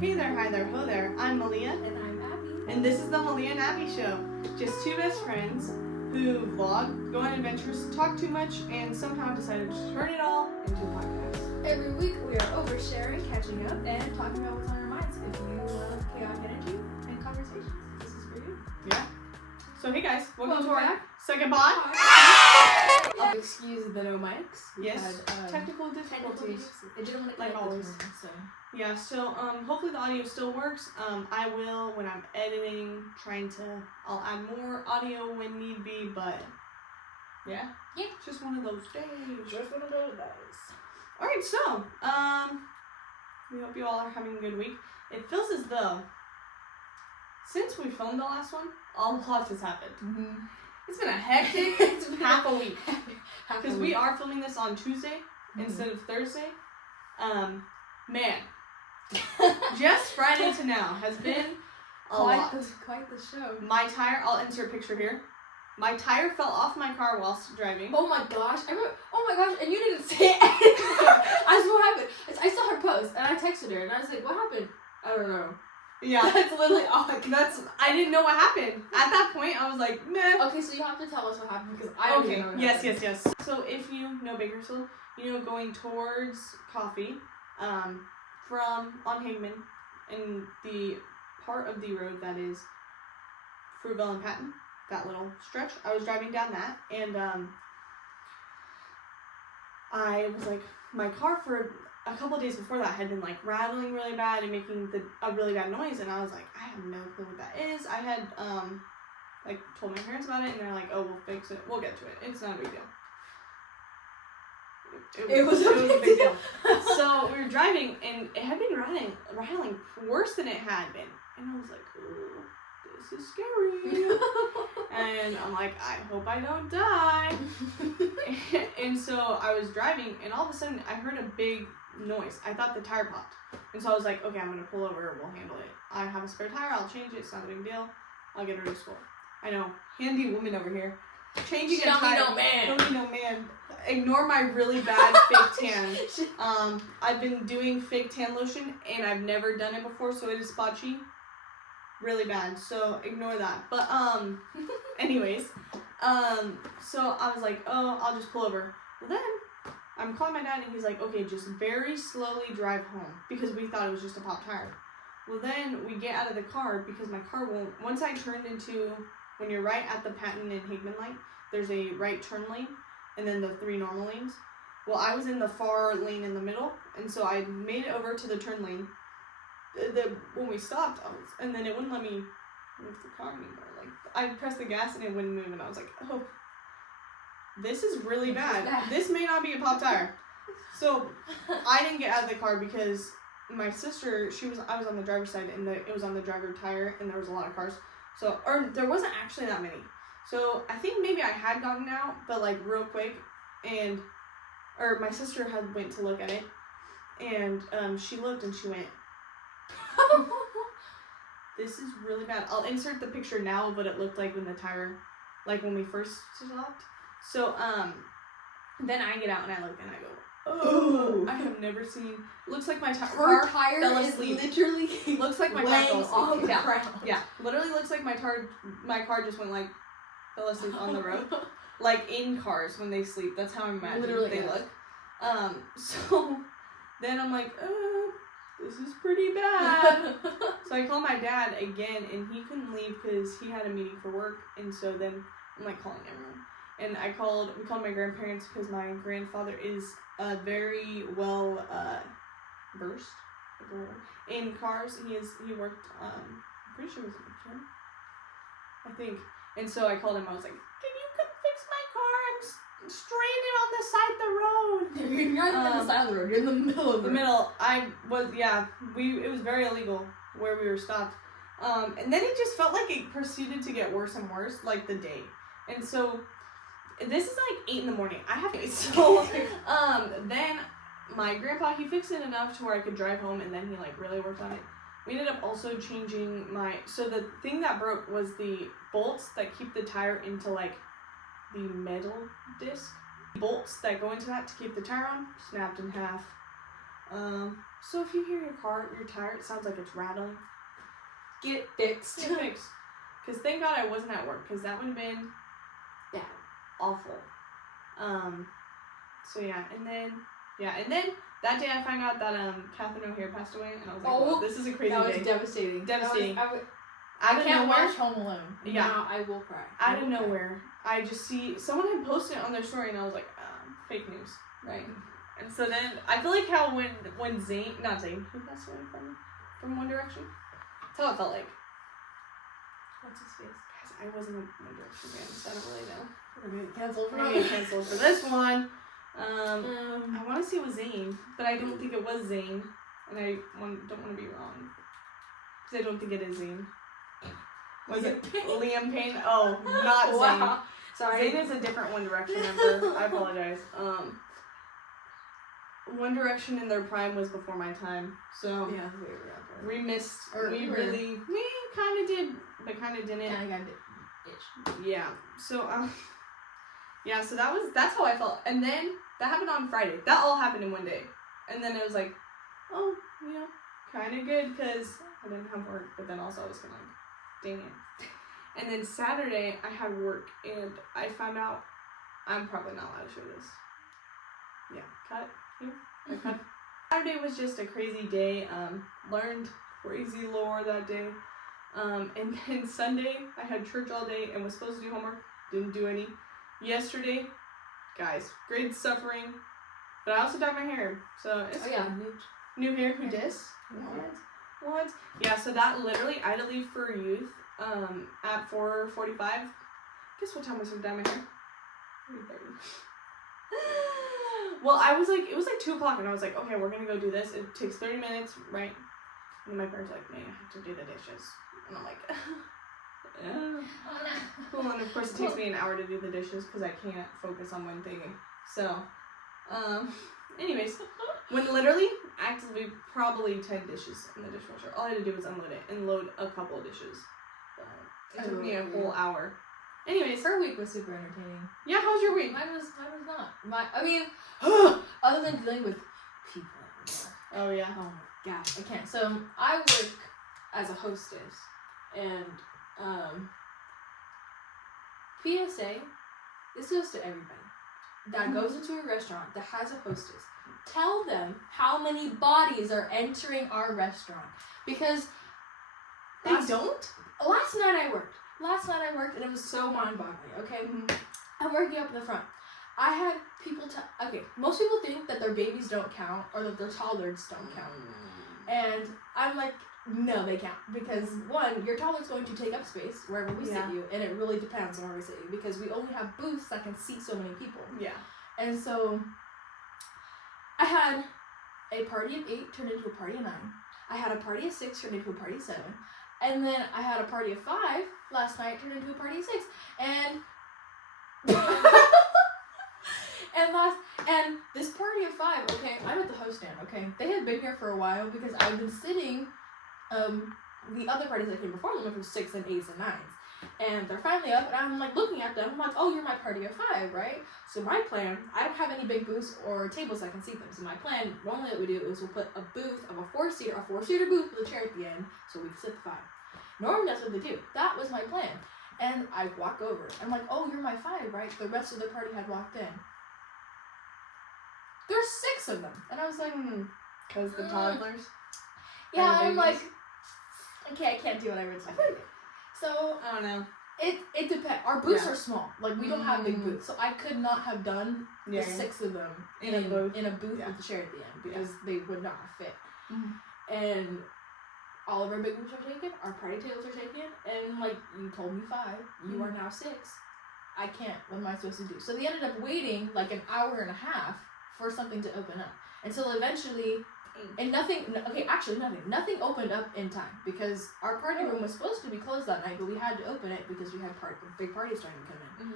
Hey there, hi there, ho there. I'm Maleah. And I'm Abby. And this is the Maleah and Abbey Show. Just two best friends who vlog, go on adventures, talk too much, and somehow decided to turn it all into a podcast. Every week we are oversharing, catching up, and talking about what's on our minds. If you love chaotic energy and conversations, this is for you. Yeah. So hey guys, welcome to back. our second pod. Excuse the no mics. We Yes. had, Technical difficulties. It didn't want to Like connect always. this morning, so. Yeah, so hopefully the audio still works. I will, when I'm editing, I'll add more audio when need be, but yeah. Yeah. It's just one of those days. Just one of those days. Alright, so, we hope you all are having a good week. It feels as though, since we filmed the last one, a lot has happened. Mm-hmm. It's been a hectic half a week. Half a Because week. we are filming this on Tuesday instead of Thursday. Man. Just Friday to now has been a lot. Quite the show. My tire, I'll insert a picture here. My tire fell off my car whilst driving. Oh my gosh! Oh my gosh! And you didn't say anything. I saw what happened. I saw her post and I texted her and I was like, "What happened?" I don't know. Yeah. That's literally all. I didn't know what happened. At that point, I was like, meh. Okay, so you have to tell us what happened because I don't Okay, even know what yes. happened. So if you know Bakersfield, you know going towards Coffee, from on Hagman, and the part of the road that is Fruitville and Patton, that little stretch, I was driving down that, and I was like, my car for a couple of days before that had been like rattling really bad and making a really bad noise, and I was like, I have no clue what that is. I had like told my parents about it, and they're like, oh, we'll fix it, we'll get to it, it's not a big deal. It was a big deal. So we were driving, and it had been rattling worse than it had been, and I was like, oh, this is scary. And I'm like, I hope I don't die. And so I was driving, and all of a sudden I heard a big noise. I thought the tire popped, and so I was like, okay, I'm gonna pull over, we'll handle it. I have a spare tire, I'll change it, it's not a big deal, I'll get her to school. I know, handy woman over here. Changing a tire. Don't need no man. Ignore my really bad fake tan. I've been doing fake tan lotion, and I've never done it before, so it is spotchy. Really bad, so ignore that. But, anyways, so I was like, oh, I'll just pull over. Well, then, I'm calling my dad, and he's like, okay, just very slowly drive home, because we thought it was just a pop tire. Well, then, we get out of the car, because my car won't, once I turned into, when you're right at the Patton and Hagman light, there's a right turn lane, and then the 3 normal lanes. Well, I was in the far lane in the middle, and so I made it over to the turn lane. When we stopped, and then it wouldn't let me move the car anymore. Like, I pressed the gas and it wouldn't move, and I was like, oh, this is really bad. This may not be a pop tire. So I didn't get out of the car because my sister, I was on the driver's side, and it was on the driver tire, and there was a lot of cars. So, or there wasn't actually that many. So I think maybe I had gotten out, but like real quick, or my sister had went to look at it, and she looked and she went, this is really bad. I'll insert the picture now of what it looked like when the tire, like when we first stopped. So then I get out and I look and I go, oh, I have never seen. Looks like my car fell asleep. Literally looks like my car fell asleep on the ground. Yeah, literally looks like my car just went like fell asleep on the road, like in cars when they sleep. That's how I imagine they look. So then I'm like, this is pretty bad. So I called my dad again, and he couldn't leave because he had a meeting for work, and so then I'm like calling everyone. And we called my grandparents because my grandfather is very well versed in cars. He worked, I'm pretty sure he was a mechanic, I think. And so I called him, I was like, can you come fix my car? I'm stranded on the side of the road. You're not on the side of the road, you're in the middle of the road. It was very illegal where we were stopped. And then it just felt like it proceeded to get worse and worse, like the day. And so, this is like 8 a.m. So, then my grandpa, he fixed it enough to where I could drive home, and then he like really worked on it. We ended up also changing so the thing that broke was the bolts that keep the tire into like the metal disc. Bolts that go into that to keep the tire on snapped in half. So if you hear your tire, it sounds like it's rattling. Get it fixed. Get it fixed. Because thank God I wasn't at work, because that would have been bad. Awful. So yeah, and then that day I found out that Catherine O'Hare passed away, and I was like, oh, this is a crazy day. That was devastating. Devastating. I can't watch Home Alone. Yeah. Now I will cry. Out of nowhere, I just see someone had posted it on their story, and I was like, fake news, right? And so then I feel like how when Zayn, not Zayn, who passed away from One Direction? That's how it felt like. What's his face? Guys, I wasn't a One Direction fan, so I don't really know. We're gonna get canceled for this one. I want to say it was Zayn, but I don't think it was Zayn, and I don't want to be wrong, because I don't think it is Zayn. Was it Liam Payne? Oh, not Zayn. Wow. Sorry. Zayn is a different One Direction member. I apologize. One Direction in their prime was before my time, so yeah, we missed. We kind of did, but kind of didn't. I got itch. Yeah. So yeah. So that's how I felt, and then that happened on Friday. That all happened in one day, and then it was like, oh, kind of good because I didn't have work, but then also I was kind of like, dang it. And then Saturday I had work, and I found out I'm probably not allowed to show this. Yeah, cut. Here. Saturday was just a crazy day. Learned crazy lore that day. And then Sunday, I had church all day and was supposed to do homework. Didn't do any. Yesterday, guys, great suffering. But I also dyed my hair. So it's new hair. Who dis? What? Yeah, so that literally, I had to leave for youth at 4:45. Guess what time I started dyeing my hair? 3:30. Well, it was like 2 o'clock, and I was like, okay, we're gonna go do this. It takes 30 minutes, right? And then my parents were like, man, I have to do the dishes. And I'm like, Cool, and of course it takes me an hour to do the dishes because I can't focus on one thing. So, anyways, when literally, actively, probably 10 dishes in the dishwasher. All I had to do was unload it and load a couple of dishes. It took me a whole hour. Anyways, her week was super entertaining. Yeah, how was your week? Mine was not. Other than dealing with people everywhere. Oh yeah. Oh my gosh, I can't. So I work as a hostess, and PSA. This goes to everybody that goes into a restaurant that has a hostess. Tell them how many bodies are entering our restaurant, because they don't. Last night I worked, and it was so mind-boggling, okay? I'm working up in the front. I had people most people think that their babies don't count, or that their toddlers don't count. And I'm like, no, they count. Because, one, your toddler's going to take up space wherever we sit you, and it really depends on where we sit you, because we only have booths that can seat so many people. Yeah. And so, I had a party of 8 turned into a party of 9. I had a party of 6 turned into a party of 7. And then I had a party of 5 last night turned into a party of 6. And and this party of 5, okay, I'm at the host stand, okay? They had been here for a while because I've been sitting the other parties that came before them were 6 and 8s and 9s. And they're finally up, and I'm like looking at them. I'm like, oh, you're my party of 5, right? So my plan, I don't have any big booths or tables that can seat them. So my plan, normally what we do is we'll put a booth of a 4-seater booth with a chair at the end, so we can sit the 5. Normally that's what they do. That was my plan. And I walk over. I'm like, oh, you're my 5, right? The rest of the party had walked in. There's 6 of them. And I was like, because the toddlers? Yeah, I'm like, okay, I can't do what I originally did. So, I don't know. It depends. Our booths are small. Like, we don't have big booths. So I could not have done the 6 of them in a booth with the chair at the end, because they would not have fit. And all of our big booths are taken, our party tables are taken, and like, you told me 5, you are now 6. I can't. What am I supposed to do? So they ended up waiting like an hour and a half for something to open up, until eventually, and nothing opened up in time, because our party room was supposed to be closed that night, but we had to open it because we had big parties starting to come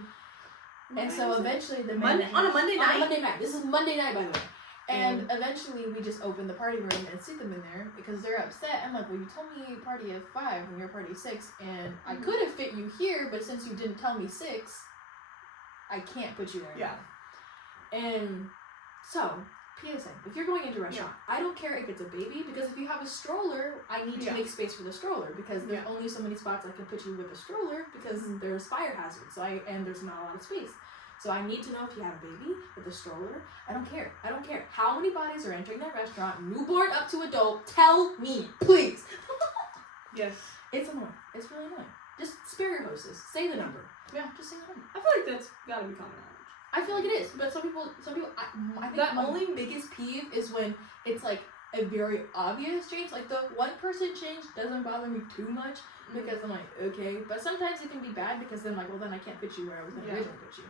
in. And so eventually on a Monday night. This is Monday night, by the way. And eventually we just opened the party room and seat them in there because they're upset. I'm like, well, you told me party of 5 and you're party of 6, and I could have fit you here, but since you didn't tell me 6, I can't put you there. Yeah. And so PSA, if you're going into a restaurant, I don't care if it's a baby, because if you have a stroller, I need to make space for the stroller, because there's only so many spots I can put you with a stroller, because there's fire hazards, and there's not a lot of space. So I need to know if you have a baby with a stroller. I don't care. I don't care how many bodies are entering that restaurant, newborn up to adult. Tell me, please. Yes. It's annoying. It's really annoying. Just spare your hostess. Say the number. Yeah, just say the number. I feel like that's gotta be common knowledge. I feel like it is, but some people, I think that only biggest peeve is when it's like a very obvious change. Like the 1% change doesn't bother me too much, because I'm like, okay, but sometimes it can be bad, because then I'm like, well, then I can't fit you where I was going to originally put you.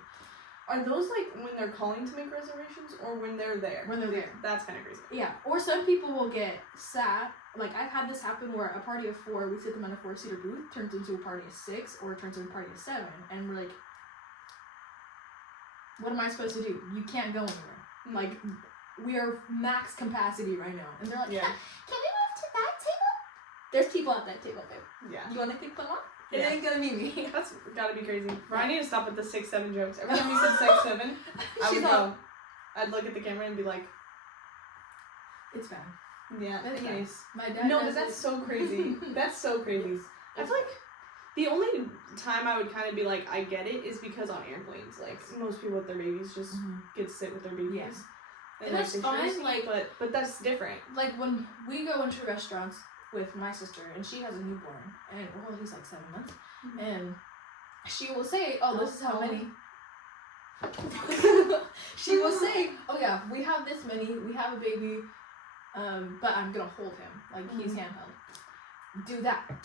Are those like when they're calling to make reservations, or when they're there? When they're there. That's kind of crazy. Yeah, or some people will get sat. Like, I've had this happen where a party of 4, we sit them on a 4-seater booth, turns into a party of 6, or it turns into a party of 7, and we're like, what am I supposed to do? You can't go anywhere. Like, we are max capacity right now. And they're like, can we move to that table? There's people at that table there. Yeah. You want to kick them off? It ain't gonna be me. That's gotta be crazy. I need to stop with the 6-7 jokes. Every time you said 6-7, I would go. I'd look at the camera and be like, it's fine. Yeah, that's nice. My dad. No, but that's so crazy. That's so crazy. I feel like the only time I would kind of be like, I get it, is because on airplanes, like most people with their babies just get to sit with their babies. Yeah. And that's fine. Like, but that's different. Like when we go into restaurants with my sister, and she has a newborn, and he's like 7 months, and she will say, "Oh, this is how many." She will say, "Oh yeah, we have this many. We have a baby, but I'm gonna hold him like he's handheld." Do that.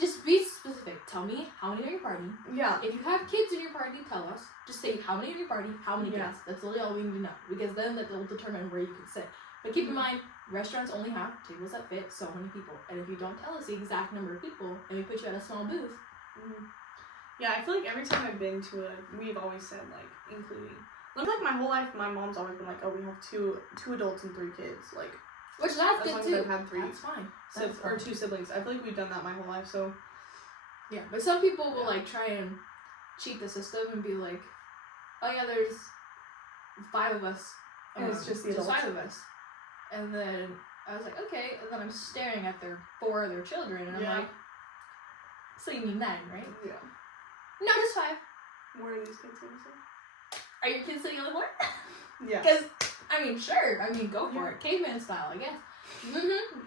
Just be specific. Tell me how many are in your party. Yeah. If you have kids in your party, tell us. Just say how many in your party, how many kids. That's really all we need to know, because then that will determine where you can sit. But keep in mind, restaurants only have tables that fit so many people, and if you don't tell us the exact number of people, and we put you at a small booth. Yeah, I feel like every time I've been to we've always said like including. Like my whole life, my mom's always been like, oh, we have two adults and 3 kids, like. Which that's good too. I've had 3. That's fine. Or 2 siblings. I feel like we've done that my whole life. So. Yeah, but some people will like try and cheat the system and be like, oh yeah, there's 5 of us, and it's just the adults. 5 of us. And then I was like, okay, and then I'm staring at their 4 other children, and I'm like, so you mean 9, right? Yeah. No, just 5. Where are these kids going to sit? Are your kids sitting on the floor? Yeah. Because, I mean, sure. I mean, go for it. Caveman style, I guess.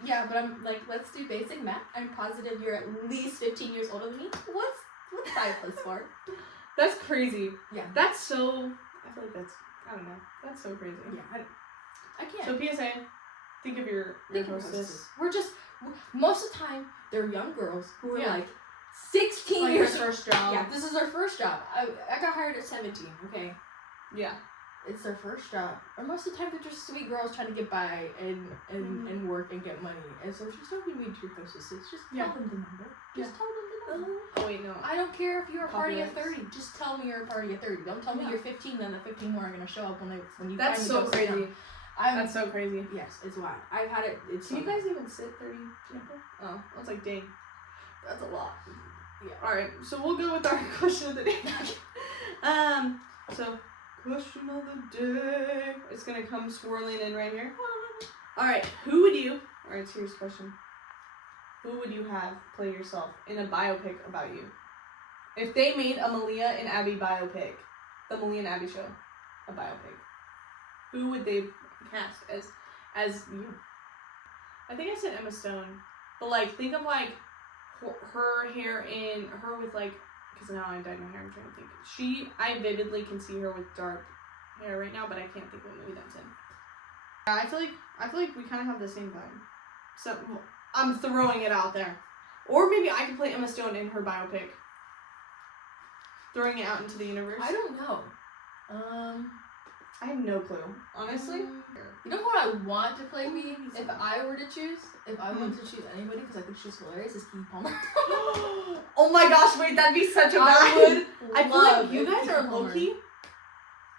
Yeah, but I'm like, let's do basic math. I'm positive you're at least 15 years older than me. What's 5 plus 4? That's crazy. Yeah. That's so, I feel like I don't know. That's so crazy. Yeah, I can't. So PSA, think of your hostess. We're just, most of the time, they're young girls who are like 16 years old. First job. Yeah, this is their first job. I got hired at 17, okay? Yeah. It's their first job. Or most of the time, they're just sweet girls trying to get by and work and get money. And so just don't be mean to your hostesses. Just tell them the number. Just tell them the number. Oh, wait, no. I don't care if you're a party of 30. Just tell me you're a party of 30. Don't tell me you're 15, then the 15 more are going to show up when you That's so crazy. That's so crazy. Yes, it's wild. I've had it. Can you guys even sit 30 people? Oh, I was like, dang. That's a lot. Yeah. Alright, so we'll go with our question of the day. So, question of the day. It's gonna come swirling in right here. Alright, alright, serious question. Who would you have play yourself in a biopic about you? If they made a Maleah and Abbey biopic, the Maleah and Abbey show, a biopic, who would they cast as you? I think I said Emma Stone, but like think of like her hair in her with like, because now I dyed my hair. I'm trying to think. I vividly can see her with dark hair right now, but I can't think what movie that's in. I feel like we kind of have the same vibe. So I'm throwing it out there, or maybe I could play Emma Stone in her biopic. Throwing it out into the universe. I don't know. I have no clue, honestly. You know who I want to play me if I were to choose? If I wanted to choose anybody, because I think she's hilarious, is Keith Palmer. Oh my gosh, wait, that'd be such a bad. I feel like you guys are low-key.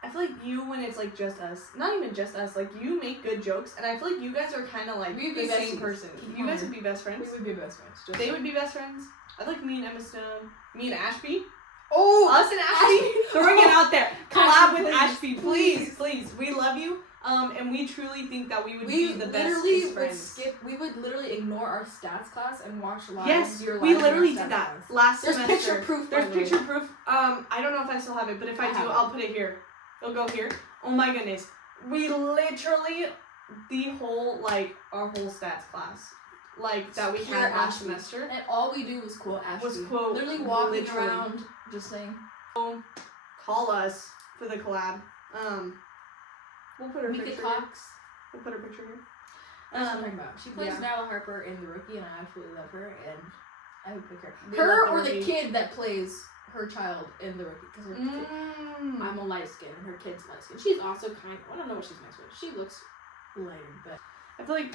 I feel like you, when it's like just us, not even just us, like you make good jokes, and I feel like you guys are kind of like the same person. You guys would be best friends. We would be best friends. They would be best friends. I like me and Emma Stone, me and Ashby. Oh, us and Ashby. Throwing it out there. Collab with Ashby, please. We love you. And we truly think that we would be the best friends. We would literally ignore our stats class and watch live. Yes, we literally did that last semester. There's picture proof. There's picture proof. I don't know if I still have it, but if I do, I'll put it here. It'll go here. Oh my goodness. We literally, our whole stats class, that we had last semester. And all we do was quote Ashley. Literally walking around, just saying. Call us for the collab. We'll put her picture here. We'll put her picture here. That's what I'm talking about. She plays Nala Harper in The Rookie, and I absolutely love her, and I would pick her. Her or the kid that plays her child in The Rookie, because I'm a light skin, and her kid's light skin. She's also I don't know what she's mixed with. She looks lame, but I feel like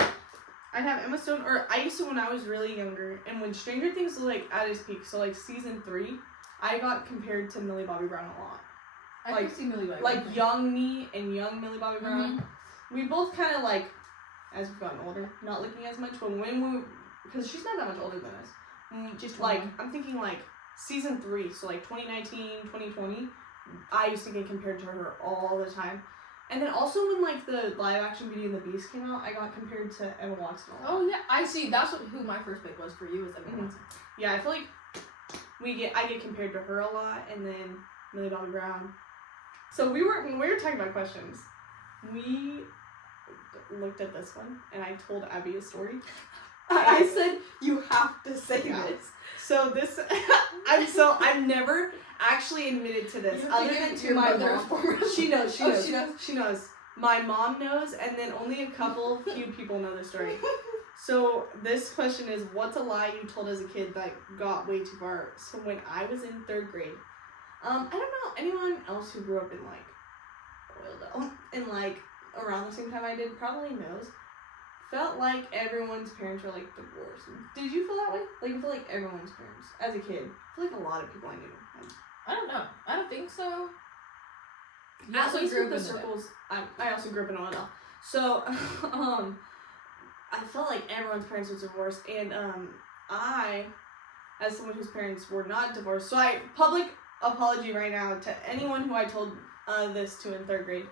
I'd have Emma Stone, or I used to when I was really younger, and when Stranger Things was at its peak, so season 3, I got compared to Millie Bobby Brown a lot. I could see Millie Bobby Brown. Young me and young Millie Bobby Brown. Mm-hmm. We both kind of as we've gotten older, not looking as much, but when because she's not that much older than us. Just I'm thinking season 3, so 2019, 2020, I used to get compared to her all the time. And then also when the live action Beauty and the Beast came out, I got compared to Emma Watson a lot. Oh yeah, I see. That's who my first pick was for you, was Emma Watson. Yeah, I feel I get compared to her a lot, and then Millie Bobby Brown. So when we were talking about questions, we looked at this one, and I told Abby a story. I said, you have to say this. So this, I've never actually admitted to this, other than to my mom. She knows. She knows. My mom knows, and then only a few people know the story. So this question is, what's a lie you told as a kid that got way too far? So when I was in 3rd grade, I don't know anyone else who grew up in Oildale and around the same time I did probably knows. Felt like everyone's parents were divorced. Did you feel that way? You feel like everyone's parents as a kid? I feel like a lot of people I knew. I don't know. I don't think so. You also grew up in circles. I also grew up in Oildale. So I felt like everyone's parents were divorced, and I, as someone whose parents were not divorced, so public apology right now to anyone who I told this to in 3rd grade.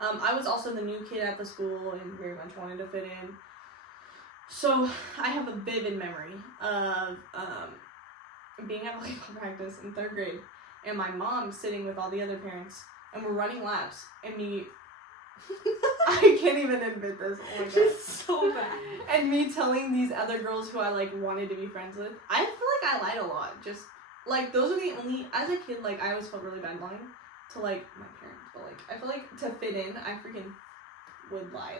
I was also the new kid at the school and very much wanted to fit in. So I have a vivid memory of being at volleyball practice in 3rd grade, and my mom sitting with all the other parents, and we're running laps, and me. I can't even admit this. Oh my god, it's so bad. And me telling these other girls who I wanted to be friends with. I feel I lied a lot. Just those are the only, as a kid, I always felt really bad lying to my parents. But I feel to fit in, I freaking would lie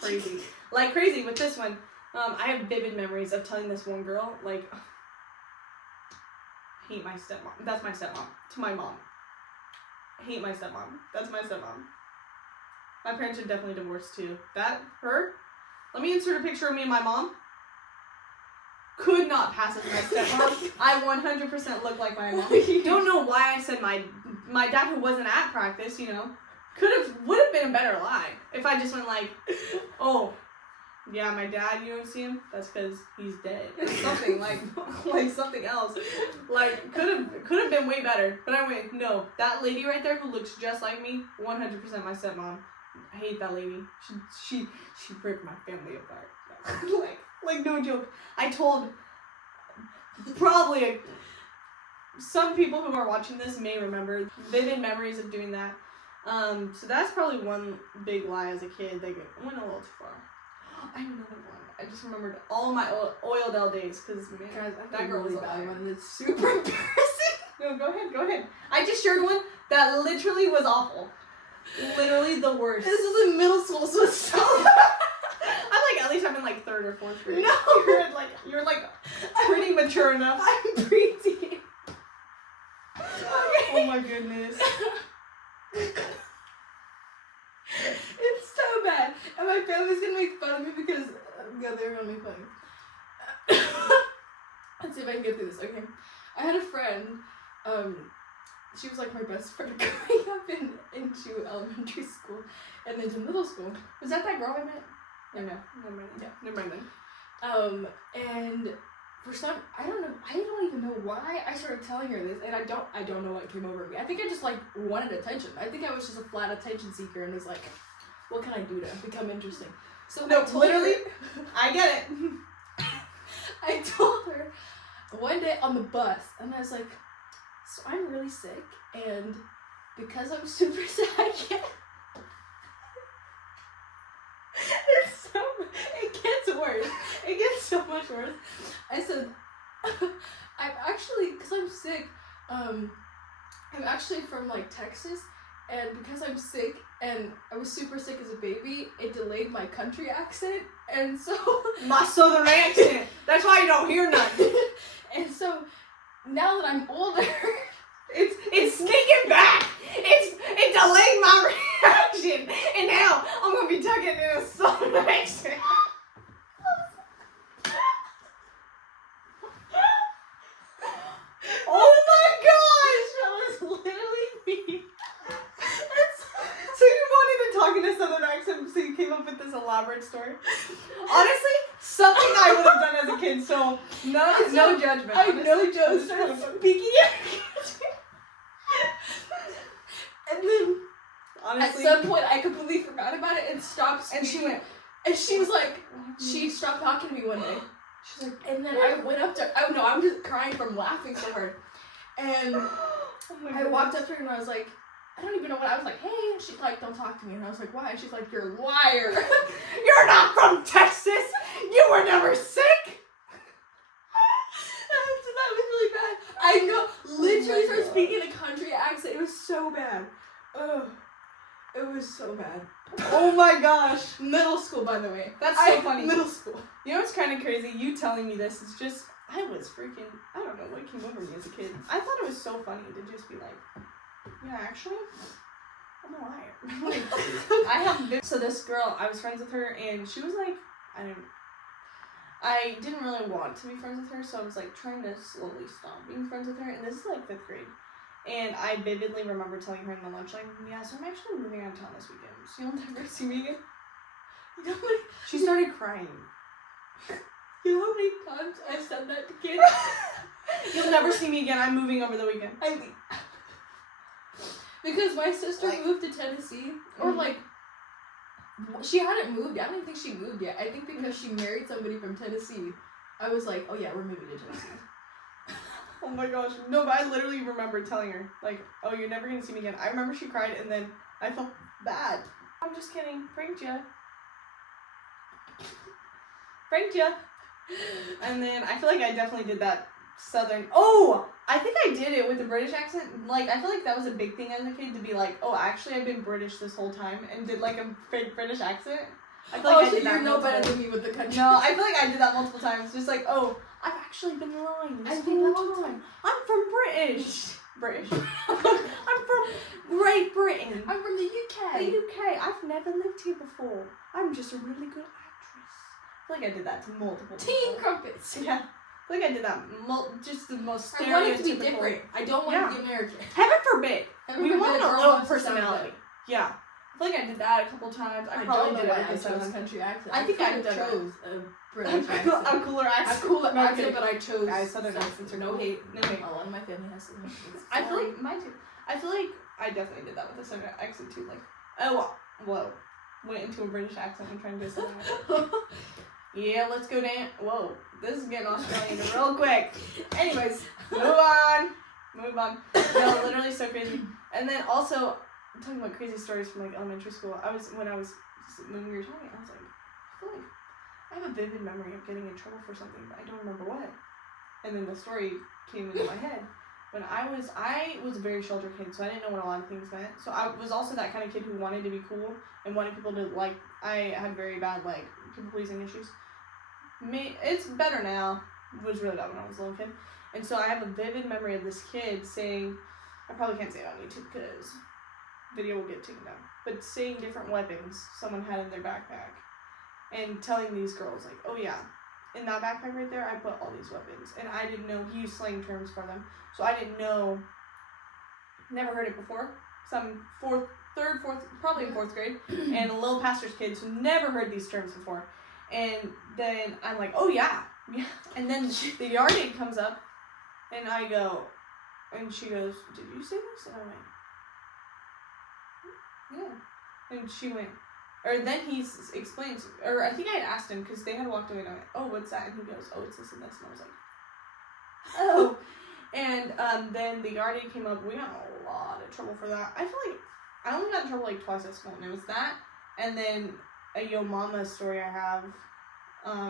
crazy. Crazy with this one. I have vivid memories of telling this one girl hate my stepmom. That's my stepmom. To my mom. Hate my stepmom. That's my stepmom. My parents are definitely divorced too. Her, let me insert a picture of me and my mom. Could not pass as my stepmom. I 100% look like my mom. Don't know why I said my dad who wasn't at practice, would have been a better lie. If I just went oh, yeah, my dad, you don't see him? That's because he's dead. Or something, something else. Could have been way better. But I went, no, that lady right there who looks just like me, 100% my stepmom. I hate that lady. She ripped my family apart. No joke. I told probably some people who are watching this may remember vivid memories of doing that. So that's probably one big lie as a kid that went a little too far. I have another one. I just rememred all my Oildale days because that girl was a liar. One that's super embarrassing. No, go ahead. I just shared one that literally was awful. Literally the worst. This was in middle school, so it's so I'm at least I'm in 3rd or 4th grade. No, you're pretty mature enough. I'm preteen. Oh my goodness. It's so bad, and my family's gonna make fun of me because they're gonna make fun of me. Let's see if I can get through this. Okay, I had a friend. She was my best friend growing up into elementary school and into middle school. Was that girl I met? No, never mind then. And for I don't even know why I started telling her this, and I don't know what came over me. I think I just wanted attention. I think I was just a flat attention seeker and was what can I do to become interesting? So no, literally, I get it. I told her one day on the bus, and I was like, so I'm really sick, and because I'm super sick, I can't. It gets worse. It gets so much worse. I said, I'm actually, because I'm sick, I'm actually from like Texas, and because I'm sick and I was super sick as a baby, it delayed my country accent, and so my southern accent. That's why you don't hear nothing. And so now that I'm older, it's sneaking back. It delayed my reaction, and now I'm gonna be talking in a southern accent. Oh my gosh! that was literally me. So you wanted to talk in a southern accent, so you came up with this elaborate story. Honestly, something I would have done as a kid. So no judgment. I know Joe started speaking and then honestly, at some point I completely forgot about it and stopped speaking. And she was like, she stopped talking to me one day. She's like, and then I went up to her. Oh no, I'm just crying from laughing so hard. And I walked up to her and I was like, I don't even know what I was like. Hey, and she's like, don't talk to me. And I was like, why? And she's like, you're a liar. You're not from Texas. You were never sick. So that was really bad. I know, literally started speaking in a country accent. It was so bad. Ugh. It was so bad. Oh my gosh. Middle school, by the way. That's so funny. Middle school. You know what's kind of crazy? You telling me this is just, I was freaking, I don't know what came over me as a kid. I thought it was so funny to just be like, yeah, actually, I'm a liar. Like, I have been, so this girl, I was friends with her, and she was like, I didn't really want to be friends with her, so I was like trying to slowly stop being friends with her, and this is like 5th grade. And I vividly remember telling her in the lunch, like, yeah, so I'm actually moving out of town this weekend, so you'll never see me again. You know, like, she started crying. You know how many times I said that to kids? You'll never see me again, I'm moving over the weekend. Because my sister moved to Tennessee, or like, she hadn't moved. I don't even think she moved yet. I think because she married somebody from Tennessee, I was like, oh yeah, we're moving to Tennessee. Oh my gosh. No, but I literally remember telling her, like, oh, you're never going to see me again. I remember she cried, and then I felt bad. I'm just kidding. Pranked ya. Pranked ya. And then I feel like I definitely did that southern. Oh! I think I did it with a British accent. Like, I feel like that was a big thing as a kid to be like, oh, actually, I've been British this whole time, and did like a fake British accent. I feel like I did that. You're no better than me with the country. No, I feel like I did that multiple times. Just like, oh, I've actually been lying this whole time. I'm from British. I'm from Great Britain. I'm from the UK. The UK. I've never lived here before. I'm just a really good actress. I feel like I did that to multiple Teen people. crumpets. Yeah. I feel like I did that just the most stereotypical. I want it to be different. I don't want to be American. Heaven forbid. We want a little personality. Yeah. I feel like I did that a couple times. I probably did it with a chose country accent. I think I chose a British accent. A cooler accent. A cooler accent, but I chose. Guys, southern accents are no hate. No hate. A lot of my family has southern accents. I feel like mine too. I feel like I definitely did that with a southern accent too. Like, oh, whoa, went into a British accent and trying to do something. Yeah, let's go down. Whoa, this is getting Australian real quick. Anyways, move on. No, literally so crazy. And then also, I'm talking about crazy stories from like elementary school. When we were talking, I was like, I feel like I have a vivid memory of getting in trouble for something, but I don't remember what. And then the story came into my head. When I was a very sheltered kid, so I didn't know what a lot of things meant. So I was also that kind of kid who wanted to be cool and wanted people to like. I had very bad like people pleasing issues. It's better now. It was really bad when I was a little kid. And so I have a vivid memory of this kid saying, I probably can't say it on YouTube because video will get taken down, but saying different weapons someone had in their backpack and telling these girls like, oh yeah, in that backpack right there I put all these weapons, and I didn't know. He used slang terms for them, so I didn't know, never heard it before. Some probably in 4th grade, and little pastor's kids who never heard these terms before. And then I'm like, oh yeah. And then the yard aide comes up, and I go, and she goes, did you say this? And I went, yeah. And she went, or then he explains, or I think I had asked him, because they had walked away, and I went, oh, what's that? And he goes, oh, it's this and this. And I was like, oh. And then the guardian came up. We got in a lot of trouble for that. I feel like I only got in trouble like twice at school, and it was that, and then a Yo Mama story I have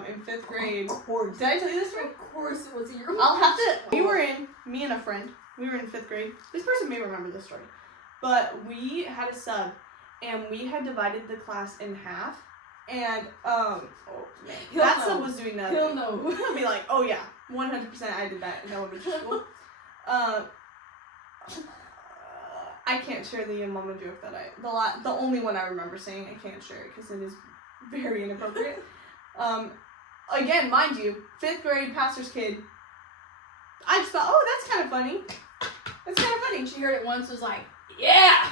in 5th grade. Of course. Did I tell you this story? Of course it was your I'll have to. Me and a friend, we were in 5th grade. This person may remember this story. But we had a sub, and we had divided the class in half, and, oh, man. That sub was doing that. He'll know. He'll be like, oh, yeah, 100% I did that in elementary school. I can't share the Yo Mama joke that the only one I remember saying. I can't share it because it is very inappropriate. Again, mind you, 5th grade pastor's kid. I just thought, oh, that's kind of funny. That's kind of funny. She heard it once, was like, yeah,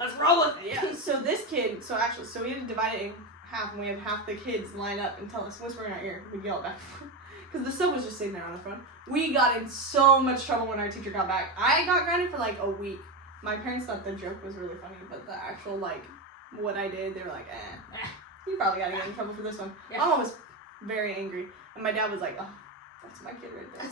let's roll with it. Yeah. So this kid, so we had to divide it in half, and we had half the kids line up and tell us, whisper in our ear. We'd yell it back and forth. Because the sub was just sitting there on the front. We got in so much trouble when our teacher got back. I got grounded for like a week. My parents thought the joke was really funny, but the actual, like, what I did, they were like, you probably gotta get in trouble for this one. Yeah. My mom was very angry. And my dad was like, oh, that's my kid right there.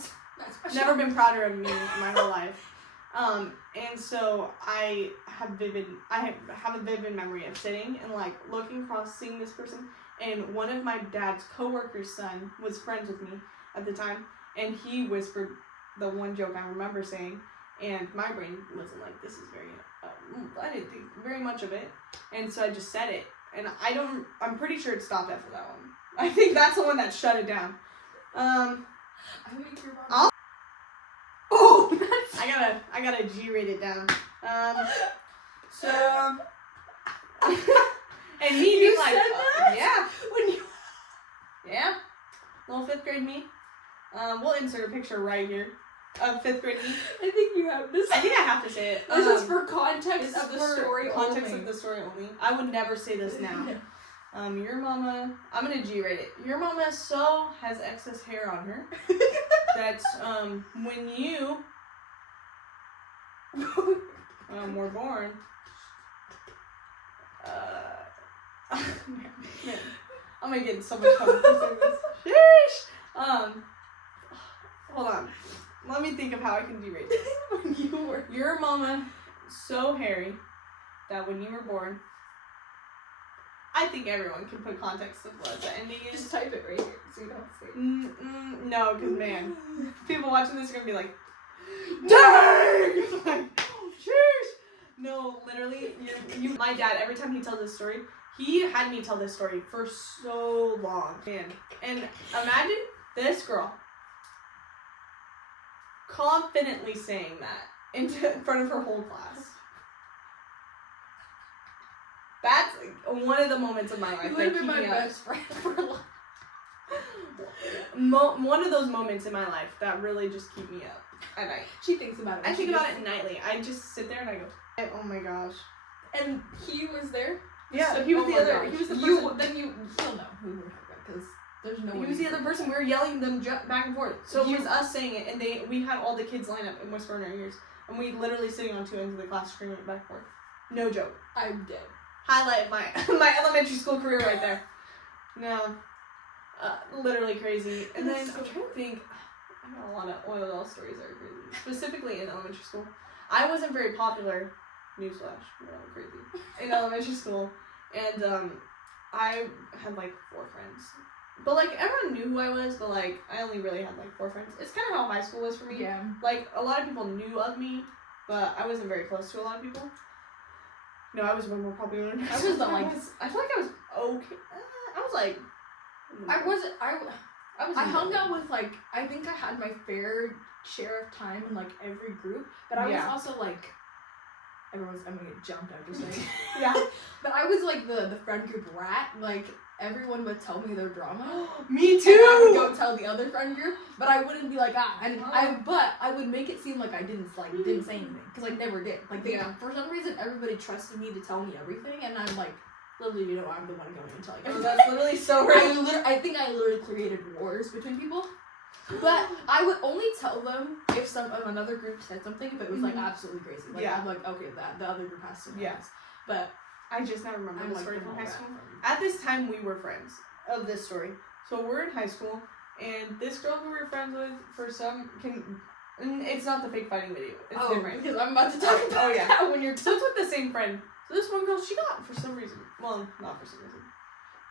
That's never been prouder of me in my whole life. And so I have a vivid memory of sitting and, like, looking across, seeing this person. And one of my dad's coworker's son was friends with me at the time. And he whispered the one joke I remember saying. And my brain wasn't like, this is very, I didn't think very much of it. And so I just said it. And I'm pretty sure it stopped after that one. I think that's the one that shut it down. I gotta G-rate it down. So, and me being like, yeah. Yeah. Little 5th grade me. We'll insert a picture right here of 5th grade me. I think you have this. I think I have to say it. This is for context of the story only. I would never say this now. Your mama, I'm gonna G-rate it. Your mama so has excess hair on her that when you were born, man, I'm gonna get in so much trouble for saying this. Sheesh. Hold on. Let me think of how I can G-rate this. When your mama so hairy that when you were born, I think everyone can put context of what the ending is. Just type it right here so you don't see it. No, because man, people watching this are gonna be like, dang! Like, sheesh! No, literally, my dad, every time he tells this story, he had me tell this story for so long. Man. And imagine this girl confidently saying that in front of her whole class. That's one of the moments of my life. You would have been my best friend for life. One of those moments in my life that really just keep me up at night. She thinks about it. I think about it nightly. I just sit there and I go, oh my gosh. And he was there? Yeah. So he was the other. He was the person. Then you'll know who we're talking about because there's no way. He was the other person. We were yelling them back and forth. So it was us saying it, and we had all the kids line up and whisper in our ears, and we literally sitting on two ends of the class screaming it back and forth. No joke. I'm dead. Highlight my elementary school career right there. No. Literally crazy. And then I'm trying to think. I got a lot of oil doll stories that are crazy. Specifically in elementary school. I wasn't very popular. Newsflash. Crazy. In elementary school. And I had like 4 friends. But like everyone knew who I was, but like I only really had like 4 friends. It's kind of how high school was for me. Yeah. Like a lot of people knew of me, but I wasn't very close to a lot of people. No, I was way more popular. I feel like I was okay. I was like. I hung out with like, I think I had my fair share of time in like every group, but I was also like, I'm gonna get jumped, I'm just saying. Yeah. But I was like the friend group rat, like everyone would tell me their drama. Me too! And I would go tell the other friend group, but I wouldn't be like, but I would make it seem like I didn't say anything, because I never did. Like for some reason, everybody trusted me to tell me everything, and I'm like, literally, I'm the one going to tell you. That's literally so right. I think I literally created wars between people. But I would only tell them if another group said something, if it was like absolutely crazy. Like I'm like, okay, the other group has to know this. But I just now remember the story from high school. At this time, we were friends of this story. So we're in high school, and this girl who we're friends with, it's not the fake fighting video. It's different. Because I'm about to talk about that when you're So it's with the same friend. So this one girl, she got, for some reason, well, not for some reason,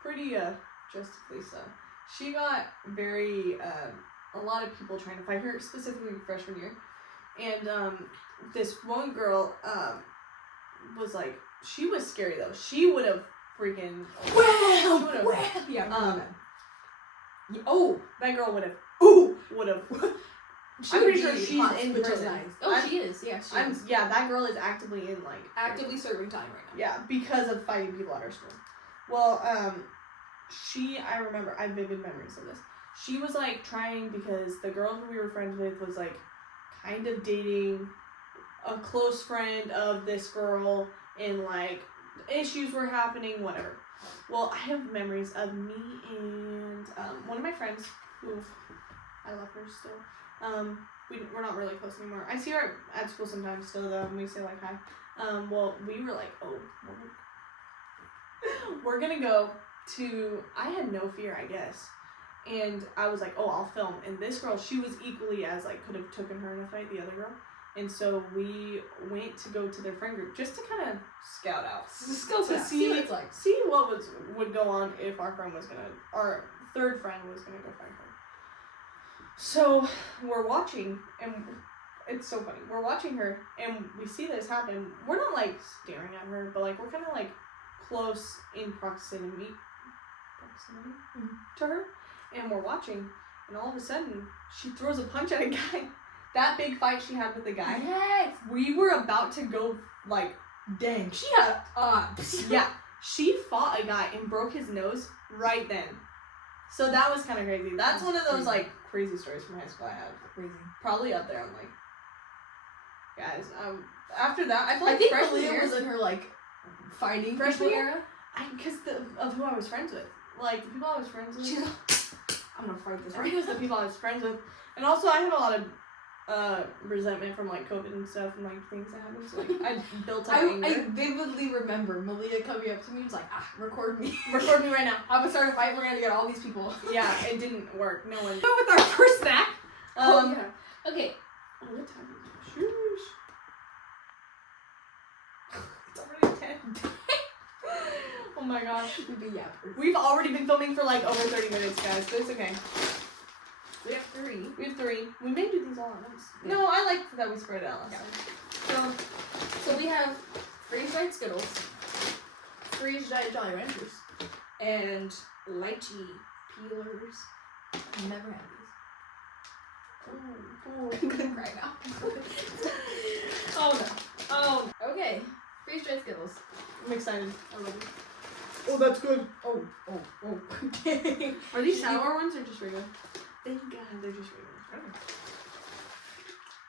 pretty, justifully so. She got a lot of people trying to fight her, specifically freshman year. And, this one girl, was like, she was scary though. She would have freaking, that girl would have, I'm pretty sure she's in prison. She is. Yeah, she is. Yeah, that girl is actively in, actively serving time right now. Yeah, because of fighting people at her school. Well, I remember, I have vivid memories of this. She was, trying, because the girl who we were friends with was, kind of dating a close friend of this girl, and, issues were happening, whatever. Well, I have memories of me and, one of my friends, who, I love her still. We're not really close anymore. I see her at school sometimes still, though, and we say, hi. Well, we were we're gonna go to, I had no fear, I guess. And I was like, I'll film. And this girl, she was equally as, could have taken her in a fight, the other girl. And so we went to go to their friend group just to kind of scout out. See what it's like. See what would go on if our third friend was gonna go fight her. So we're watching, and it's so funny. We're watching her, and we see this happen. We're not staring at her, but we're kind of close in proximity to her, and we're watching, and all of a sudden she throws a punch at a guy. That big fight she had with the guy. Yes. We were about to go dang. She had yeah. She fought a guy and broke his nose right then. So that was kind of crazy. That's one of those crazy stories from high school I have. Crazy. Probably up there on guys. After that, I feel I think freshman Maleah year was in her fighting freshman people year era. Because of who I was friends with. The people I was friends with. I'm gonna fight this. I think it was the people I was friends with, and also I had a lot of resentment from COVID and stuff and things that happened. So I built up anger. I vividly remember Maleah coming up to me and was like, record me. Record me right now. I'm gonna start a fight. We're gonna get all these people. Yeah, it didn't work. No one. But with our first snack. Yeah. Okay. Oh, what time is it? Shoosh. It's already 10. Oh my gosh. We've already been filming for over 30 minutes, guys, but it's okay. We have 3. We may do these all at once. Yeah. No, I like that we spread it out last time. So we have freeze-dried Skittles, freeze-dried Jolly Ranchers, and lychee peelers. I've never had these. I'm gonna cry now. Oh no. Okay. Freeze-dried Skittles. I'm excited. I love it. Oh, that's good. Oh. Okay. Are these sour ones or just regular? Thank God, they're just regular.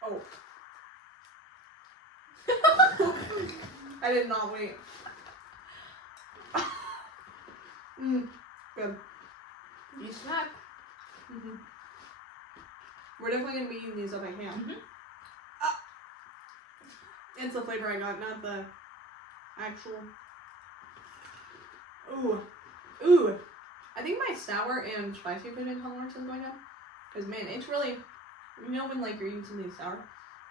Oh. I did not wait. Good. You snack. Mm-hmm. We're definitely going to be eating these up by hand. Mm-hmm. It's the flavor I got, not the actual. Ooh. I think my sour and spicy food intolerance is going up. Because, man, it's really, when you're eating something sour,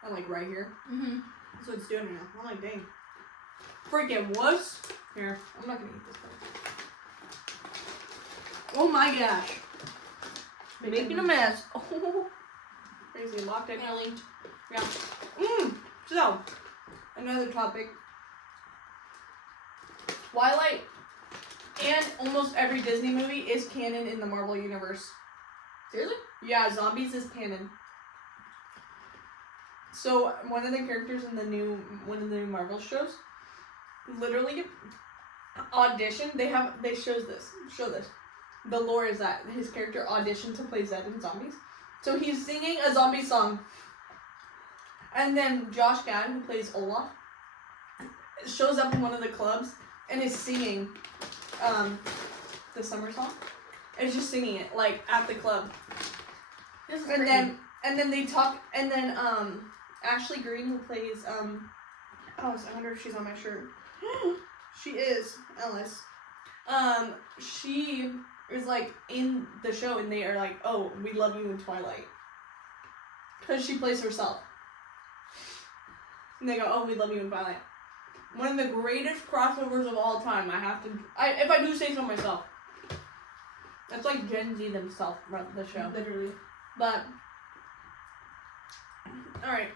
and right here. Mm-hmm. That's what it's doing right now. I'm dang. Freaking wuss. Here, I'm not gonna eat this part. Oh my gosh. Making a mess. Oh. Crazy. Locked it. Yeah. So, another topic. Twilight and almost every Disney movie is canon in the Marvel Universe. Seriously? Yeah, zombies is canon. So, one of the characters in one of the new Marvel shows literally auditioned. They show this. The lore is that his character auditioned to play Zed in Zombies. So he's singing a zombie song. And then Josh Gad, who plays Olaf, shows up in one of the clubs and is singing the summer song. And is just singing it at the club. This is and crazy. then they talk, and then Ashley Greene, who plays I wonder if she's on my shirt. She is Ellis. She is like in the show, and they are like, "Oh, we love you in Twilight," because she plays herself. And they go, "Oh, we love you in Twilight." One of the greatest crossovers of all time. If I do say so myself. It's like Gen Z themselves run the show. Literally. But alright.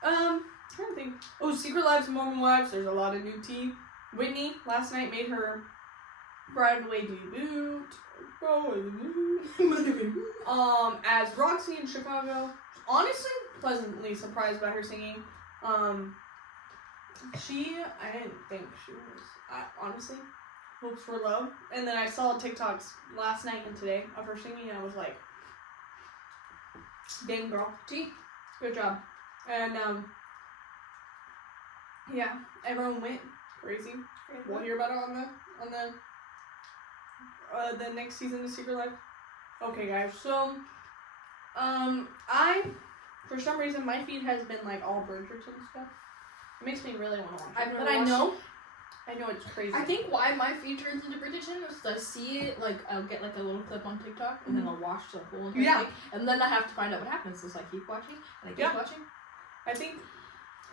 Trying to think. Oh, Secret Lives of Mormon Wives. There's a lot of new tea. Whitney last night made her Broadway debut. As Roxy in Chicago. Honestly, pleasantly surprised by her singing. I didn't think she was. Honestly, hopes for love. And then I saw TikToks last night and today of her singing, and I was like, dang girl, good job. And yeah, everyone went crazy. We'll hear about it on the next season of Secret Life. Okay, guys. So, for some reason my feed has been like all Bridgerton stuff. It makes me really want to watch it. But I know it's crazy. I think why my feed turns into Bridgerton is I see it, like, I'll get like a little clip on TikTok, and then I'll watch the whole entire thing, and then I have to find out what happens, so I keep watching, and I keep watching. I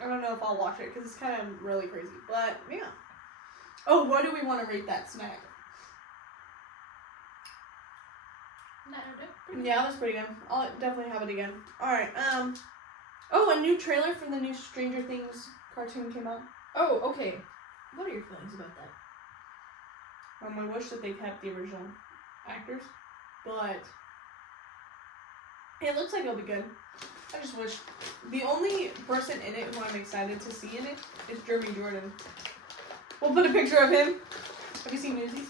don't know if I'll watch it, because it's kind of really crazy, but yeah. Oh, what do we want to rate that snack? Yeah, that was pretty good. I'll definitely have it again. Alright, oh, a new trailer for the new Stranger Things cartoon came out. Oh, okay. What are your feelings about that? I wish that they kept the original actors, but it looks like it'll be good. I just wish. The only person in it who I'm excited to see in it is Jeremy Jordan. We'll put a picture of him. Have you seen Newsies?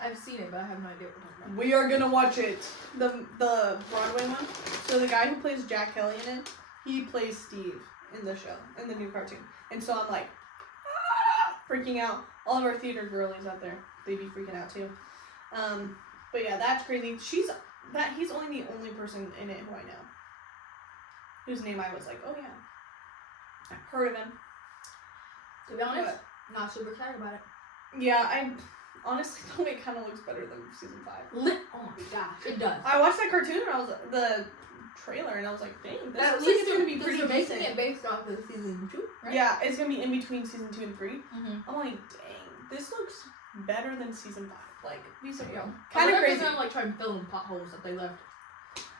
I've seen it, but I have no idea what we're talking about. We are gonna watch it. The Broadway one. So the guy who plays Jack Kelly in it, he plays Steve in the show, in the new cartoon. And so I'm like, freaking out. All of our theater girlies out there, they'd be freaking out too. But yeah, that's crazy. He's only the only person in it who I know. Whose name I was like, oh yeah, I've heard of him. To be honest, not super excited about it. Yeah, I honestly think it kind of looks better than season 5. Oh my gosh, it does. I watched that cartoon and the trailer and I was like, dang, this looks like it's gonna be pretty decent. decent. It based off of season 2, right? Yeah, it's gonna be in between season 2 and 3. Mm-hmm. I'm like, dang, this looks better than season 5. Like, be so real. Kind of crazy. They're gonna like try and fill in potholes that they left.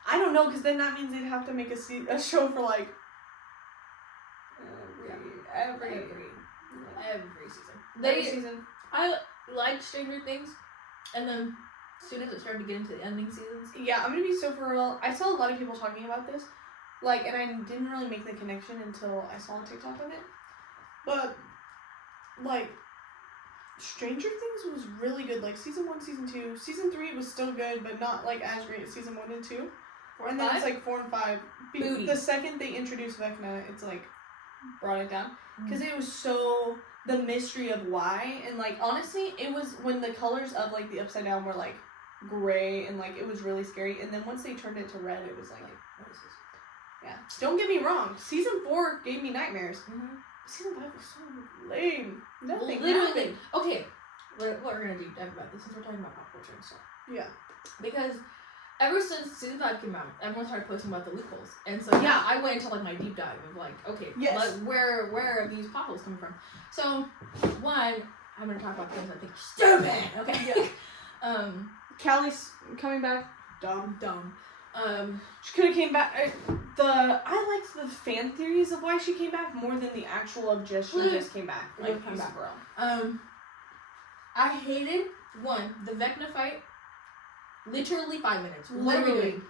I don't know, because then that means they'd have to make a show for like every season. Every season. I liked Stranger Things, and then as soon as it started to get into the ending seasons. Yeah, I'm gonna be so for real. I saw a lot of people talking about this, like, and I didn't really make the connection until I saw a TikTok of it. But like, Stranger Things was really good. Like season 1, season 2, season 3 was still good, but not like as great as season 1 and 2. And then it's like 4 and 5. The second they introduced Vecna, it's like brought it down because it was so the mystery of why, and like honestly, it was when the colors of like the Upside Down were like gray and like it was really scary. And then once they turned it to red, it was like what is this? Yeah, don't get me wrong. Season 4 gave me nightmares. Mm-hmm. Season 5 was so lame. Nothing happened. Okay, we're gonna deep dive about this since we're talking about pop culture and stuff. Yeah, because ever since season 5 came out, everyone started posting about the loopholes, and so I went into like my deep dive of like, okay, where are these potholes coming from? So one, I'm gonna talk about things I think are stupid. Okay, yeah. Callie's coming back. Dumb. She could have came back. I liked the fan theories of why she came back more than the actual of she just came back. Like, come back, bro. I hated the Vecna fight. Literally 5 minutes. Literally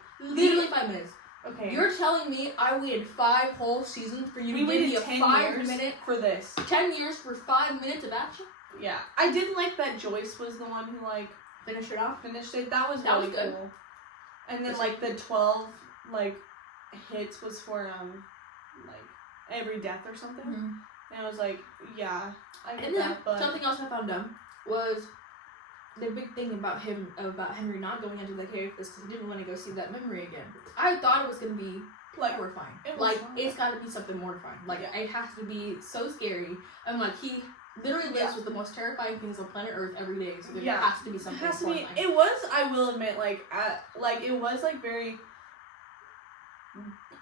5 minutes. Okay. You're telling me I waited 5 whole seasons for you to give me a 5 minute for this? 10 years for 5 minutes of action? Yeah. I did like that Joyce was the one who like finished it off. That was really good. Cool. And then like the 12 like hits was for like every death or something. Mm-hmm. And I was like, yeah, I get that. But something else I found dumb was the big thing about Henry not going into the cave is because he didn't want to go see that memory again. I thought it was gonna be like horrifying. It's gotta be something mortifying. Like it has to be so scary. I'm like, he literally lives with the most terrifying things on planet Earth every day. So there has to be something. It has to be. It was. I will admit, it was like very.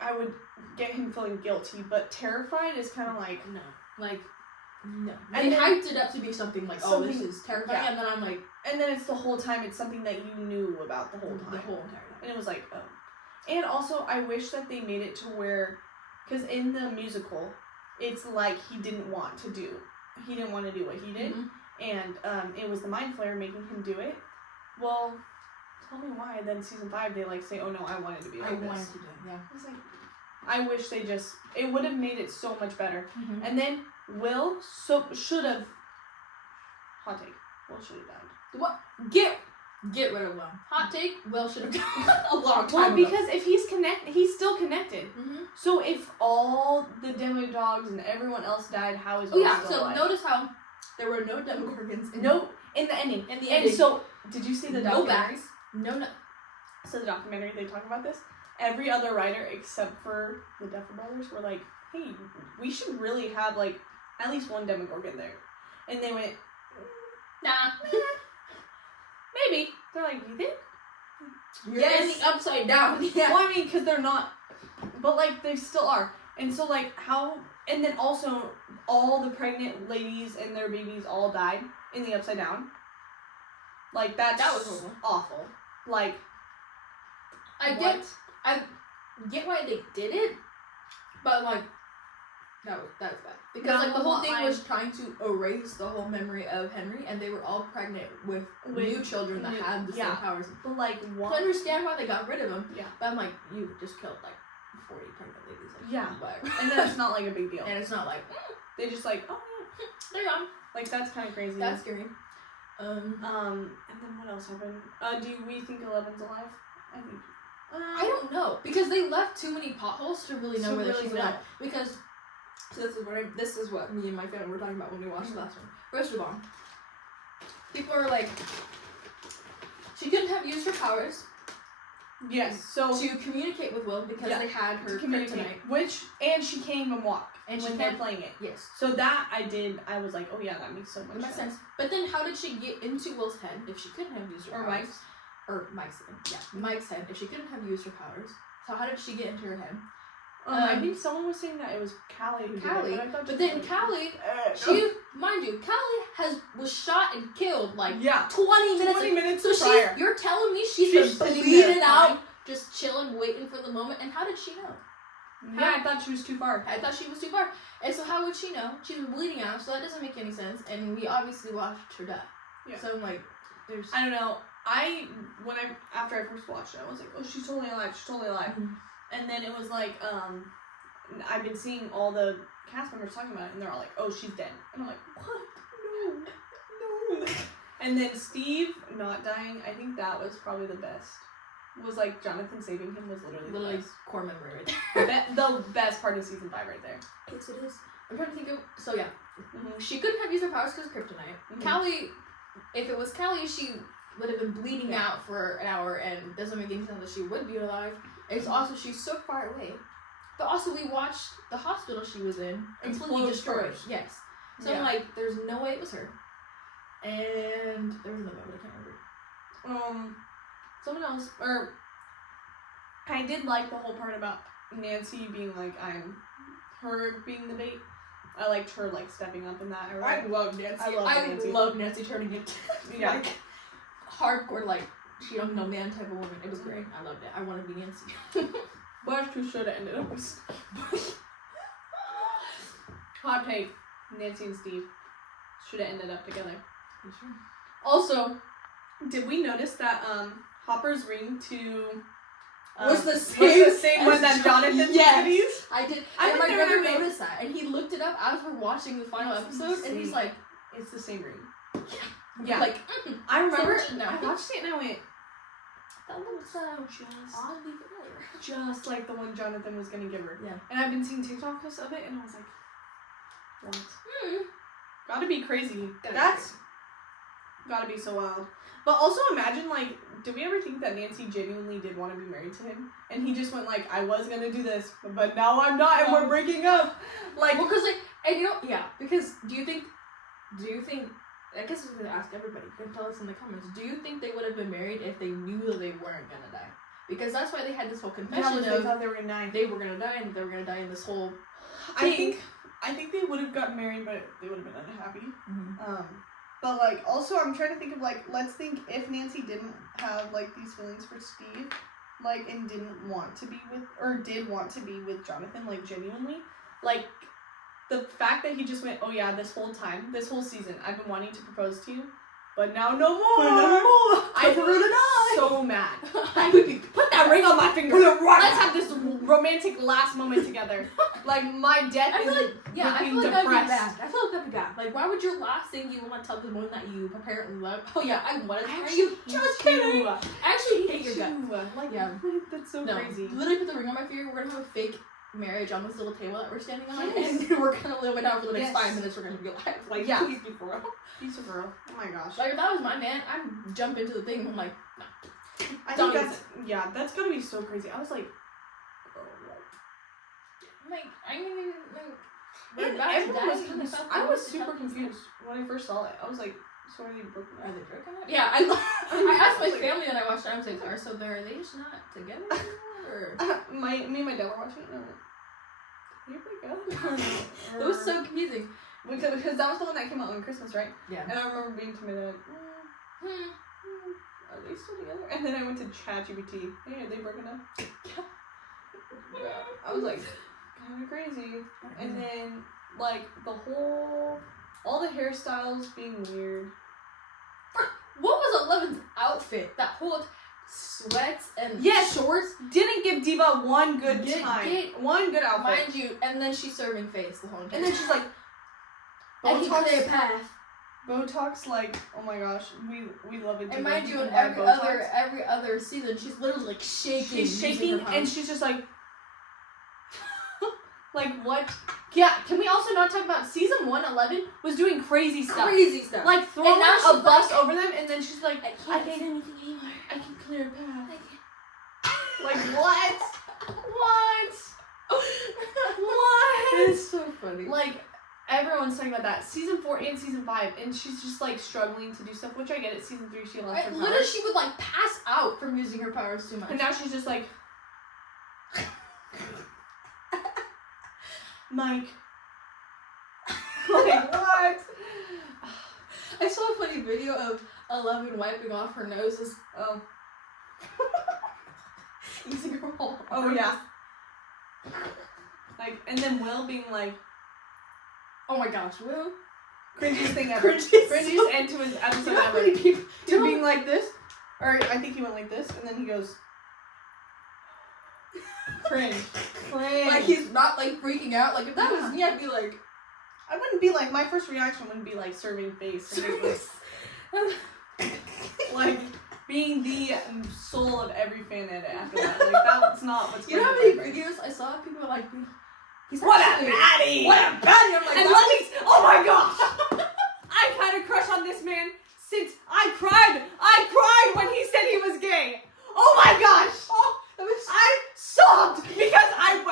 I would get him feeling guilty, but terrified is kind of like no, like no. And they hyped it up to be something like, oh, this is terrifying, and then I'm like, and then it's the whole time. It's something that you knew about the whole time, the whole entire time, and it was like, oh. And also, I wish that they made it to where, because in the musical, it's like he didn't want to do what he did, and it was the mind flayer making him do it. Well, tell me why. Then season 5, they say, oh no, I wanted to be like this. I wanted to do it. Yeah. I was like, I wish they just. It would have made it so much better. And then Will should have. Hot take. Will should have died. What? Get rid of Will. Hot take. Will should have died a long time ago. Because if he's still connected. So if all the Demodogs and everyone else died, how is Will still alive? Notice how there were no Demogorgons. In the ending. And so, did you see the documentary? No. So the documentary, they talk about this. Every other writer except for the Duffer Brothers were like, hey, we should really have at least one Demogorgon there. And they went, nah. Maybe. They're like, you think? You're in the upside down. Yeah. Well, I mean, because they're not, but they still are. And so how, and then also all the pregnant ladies and their babies all died in the upside down. That was awful. I get why they did it, but that was bad. Because the whole thing was trying to erase the whole memory of Henry, and they were all pregnant with new children that had the same powers. But I understand why they got rid of him. Yeah. But I'm like, you just killed 40 pregnant ladies. Whatever. And then it's not a big deal. And it's not they just oh yeah, they're gone. That's kind of crazy. That's scary. And then what else happened? Do we think 11's alive? I think. I don't know, because they left too many potholes to really know whether she's alive. Because this is what me and my family were talking about when we watched the last one. First of all, people are like, she couldn't have used her powers. Yes. So to communicate with Will because they had her kryptonite, and she can't even walk. And when they're playing it. Yes. So that I was like, oh yeah, that makes so much sense. But then how did she get into Will's head if she couldn't have used her powers? Mike's head. If she couldn't have used her powers, so how did she get into her head? I think someone was saying that it was Callie who did it. But then Callie, mind you, Callie was shot and killed 20 minutes so prior. You're telling me she's been bleeding out, just chilling, waiting for the moment. And how did she know? I thought she was too far. And so how would she know? She was bleeding out, so that doesn't make any sense. And we obviously watched her die. Yeah. So I'm like, there's... I don't know. After I first watched it, I was like, oh, she's totally alive. And then it was I've been seeing all the cast members talking about it, and they're all like, oh, she's dead. And I'm like, what? No. And then Steve not dying, I think that was probably the best. Was Jonathan saving him was literally the best. Core memory right there. The best part of season 5 right there. Yes, it is. I'm trying to think of... So, yeah. She couldn't have used her powers because of kryptonite. Callie, if it was Callie, she would have been bleeding out for an hour, and it doesn't make any sense that she would be alive. It's also, she's so far away. But also, we watched the hospital she was in completely destroyed. Yes. So I'm like, there's no way it was her. And there was another one, but I can't remember. Someone else, or I did like the whole part about Nancy being her being the bait. I liked her stepping up in that. I love Nancy. I love Nancy turning into hardcore she don't know man type of woman. It was great. I loved it. I want to be Nancy. But who should have ended up with hot take. Nancy and Steve should have ended up together. Sure. Also, did we notice that Hopper's ring to was the same one that Jonathan used? I did. And my brother noticed that, and he looked it up as we're watching the final episode, and he's like, "It's the same ring." Yeah. I remember. I watched it and I went, "That looks oddly familiar." Just like the one Jonathan was gonna give her. Yeah. And I've been seeing TikToks of it, and I was like, "What? Gotta be crazy. That's gotta be so wild." But also imagine, did we ever think that Nancy genuinely did want to be married to him? And he just went I was gonna do this, but now I'm not, and we're breaking up. Well, because, and because do you think do you think, I guess I'm going to ask everybody, you can tell us in the comments, do you think they would have been married if they knew that they weren't going to die? Because that's why they had this whole confession of, they thought they were going to die. They were going to die, and they were going to die in this whole thing. I think they would have gotten married, but they would have been unhappy. Mm-hmm. But, like, also, I'm trying to think of, like, let's think if Nancy didn't have, like, these feelings for Steve, like, and didn't want to be with, or did want to be with Jonathan, like, genuinely, like, the fact that he just went, oh, yeah, this whole time, this whole season, I've been wanting to propose to you, but now no more. I would be so mad. I would be, put that ring on my finger. Let's have this romantic last moment together. Like, my death is I feel like that'd be bad. I feel like that'd be bad. Like, why would your last thing you want to tell the one that you apparently love? Oh, yeah, I wanted to marry you. Just kidding. I actually hate your guts. Like, yeah. That's so crazy. Literally put the ring on my finger. We're going to have a fake marriage on this little table that we're standing on, and we're gonna live it out for the next 5 minutes. We're gonna be alive. Like, please be for real. Please be for real. Oh my gosh. Like, if that was my man, I'd jump into the thing. And I'm like, no. I think that's gotta be so crazy. I was like, I was super confused when I first saw it. I was like, so are they broken up? Are they broken up? Yeah, I asked my family and I watched it. I was like, so are they just not together anymore? Me and my dad were watching it and I went, here we go. It was so confusing. Because that was the one that came out on Christmas, right? Yeah. And I remember being timid like, are they still together? And then I went to ChatGPT. Hey, are they broken up? I was like, kind of crazy. And then, like, all the hairstyles being weird. What was 11's outfit? That whole sweats and shorts didn't give Diva one good time. One good outfit. Mind you, and then she's serving face the whole time. And then she's like, Botox. Botox, like, oh my gosh, we love it. And mind you, in every other season, she's literally like shaking. She's shaking, and she's just like, like what? Yeah. Can we also not talk about season 1? 11 was doing crazy stuff. Like throwing a bus over them, and then she's like, I can't say anything anymore. I can clear a path. Like what? What? It's so funny. Like, everyone's talking about that. Season 4 and season 5, and she's just like struggling to do stuff, which I get it. Season 3, she lost her powers. Literally, she would like pass out from using her powers too much. And now she's just like, Mike. Like, what? I saw a funny video of 11 wiping off her noses. Oh. Using her whole arm. Oh, yeah. Like, and then Will being like, oh my gosh, Will? Cringiest thing ever. Cringiest end to his episode ever. To being like this, or I think he went like this, and then he goes, cringe. Like, he's not like freaking out. Like, if that was me, I'd be like, I wouldn't be like, my first reaction wouldn't be like serving face. Like, being the soul of every fan edit after that. Like, that's not what's going on. You know how many videos I saw? People were like, what a baddie! What a baddie! I'm like, and oh my gosh! I've had a crush on this man since I cried when he said he was gay. Oh my gosh! I sobbed because I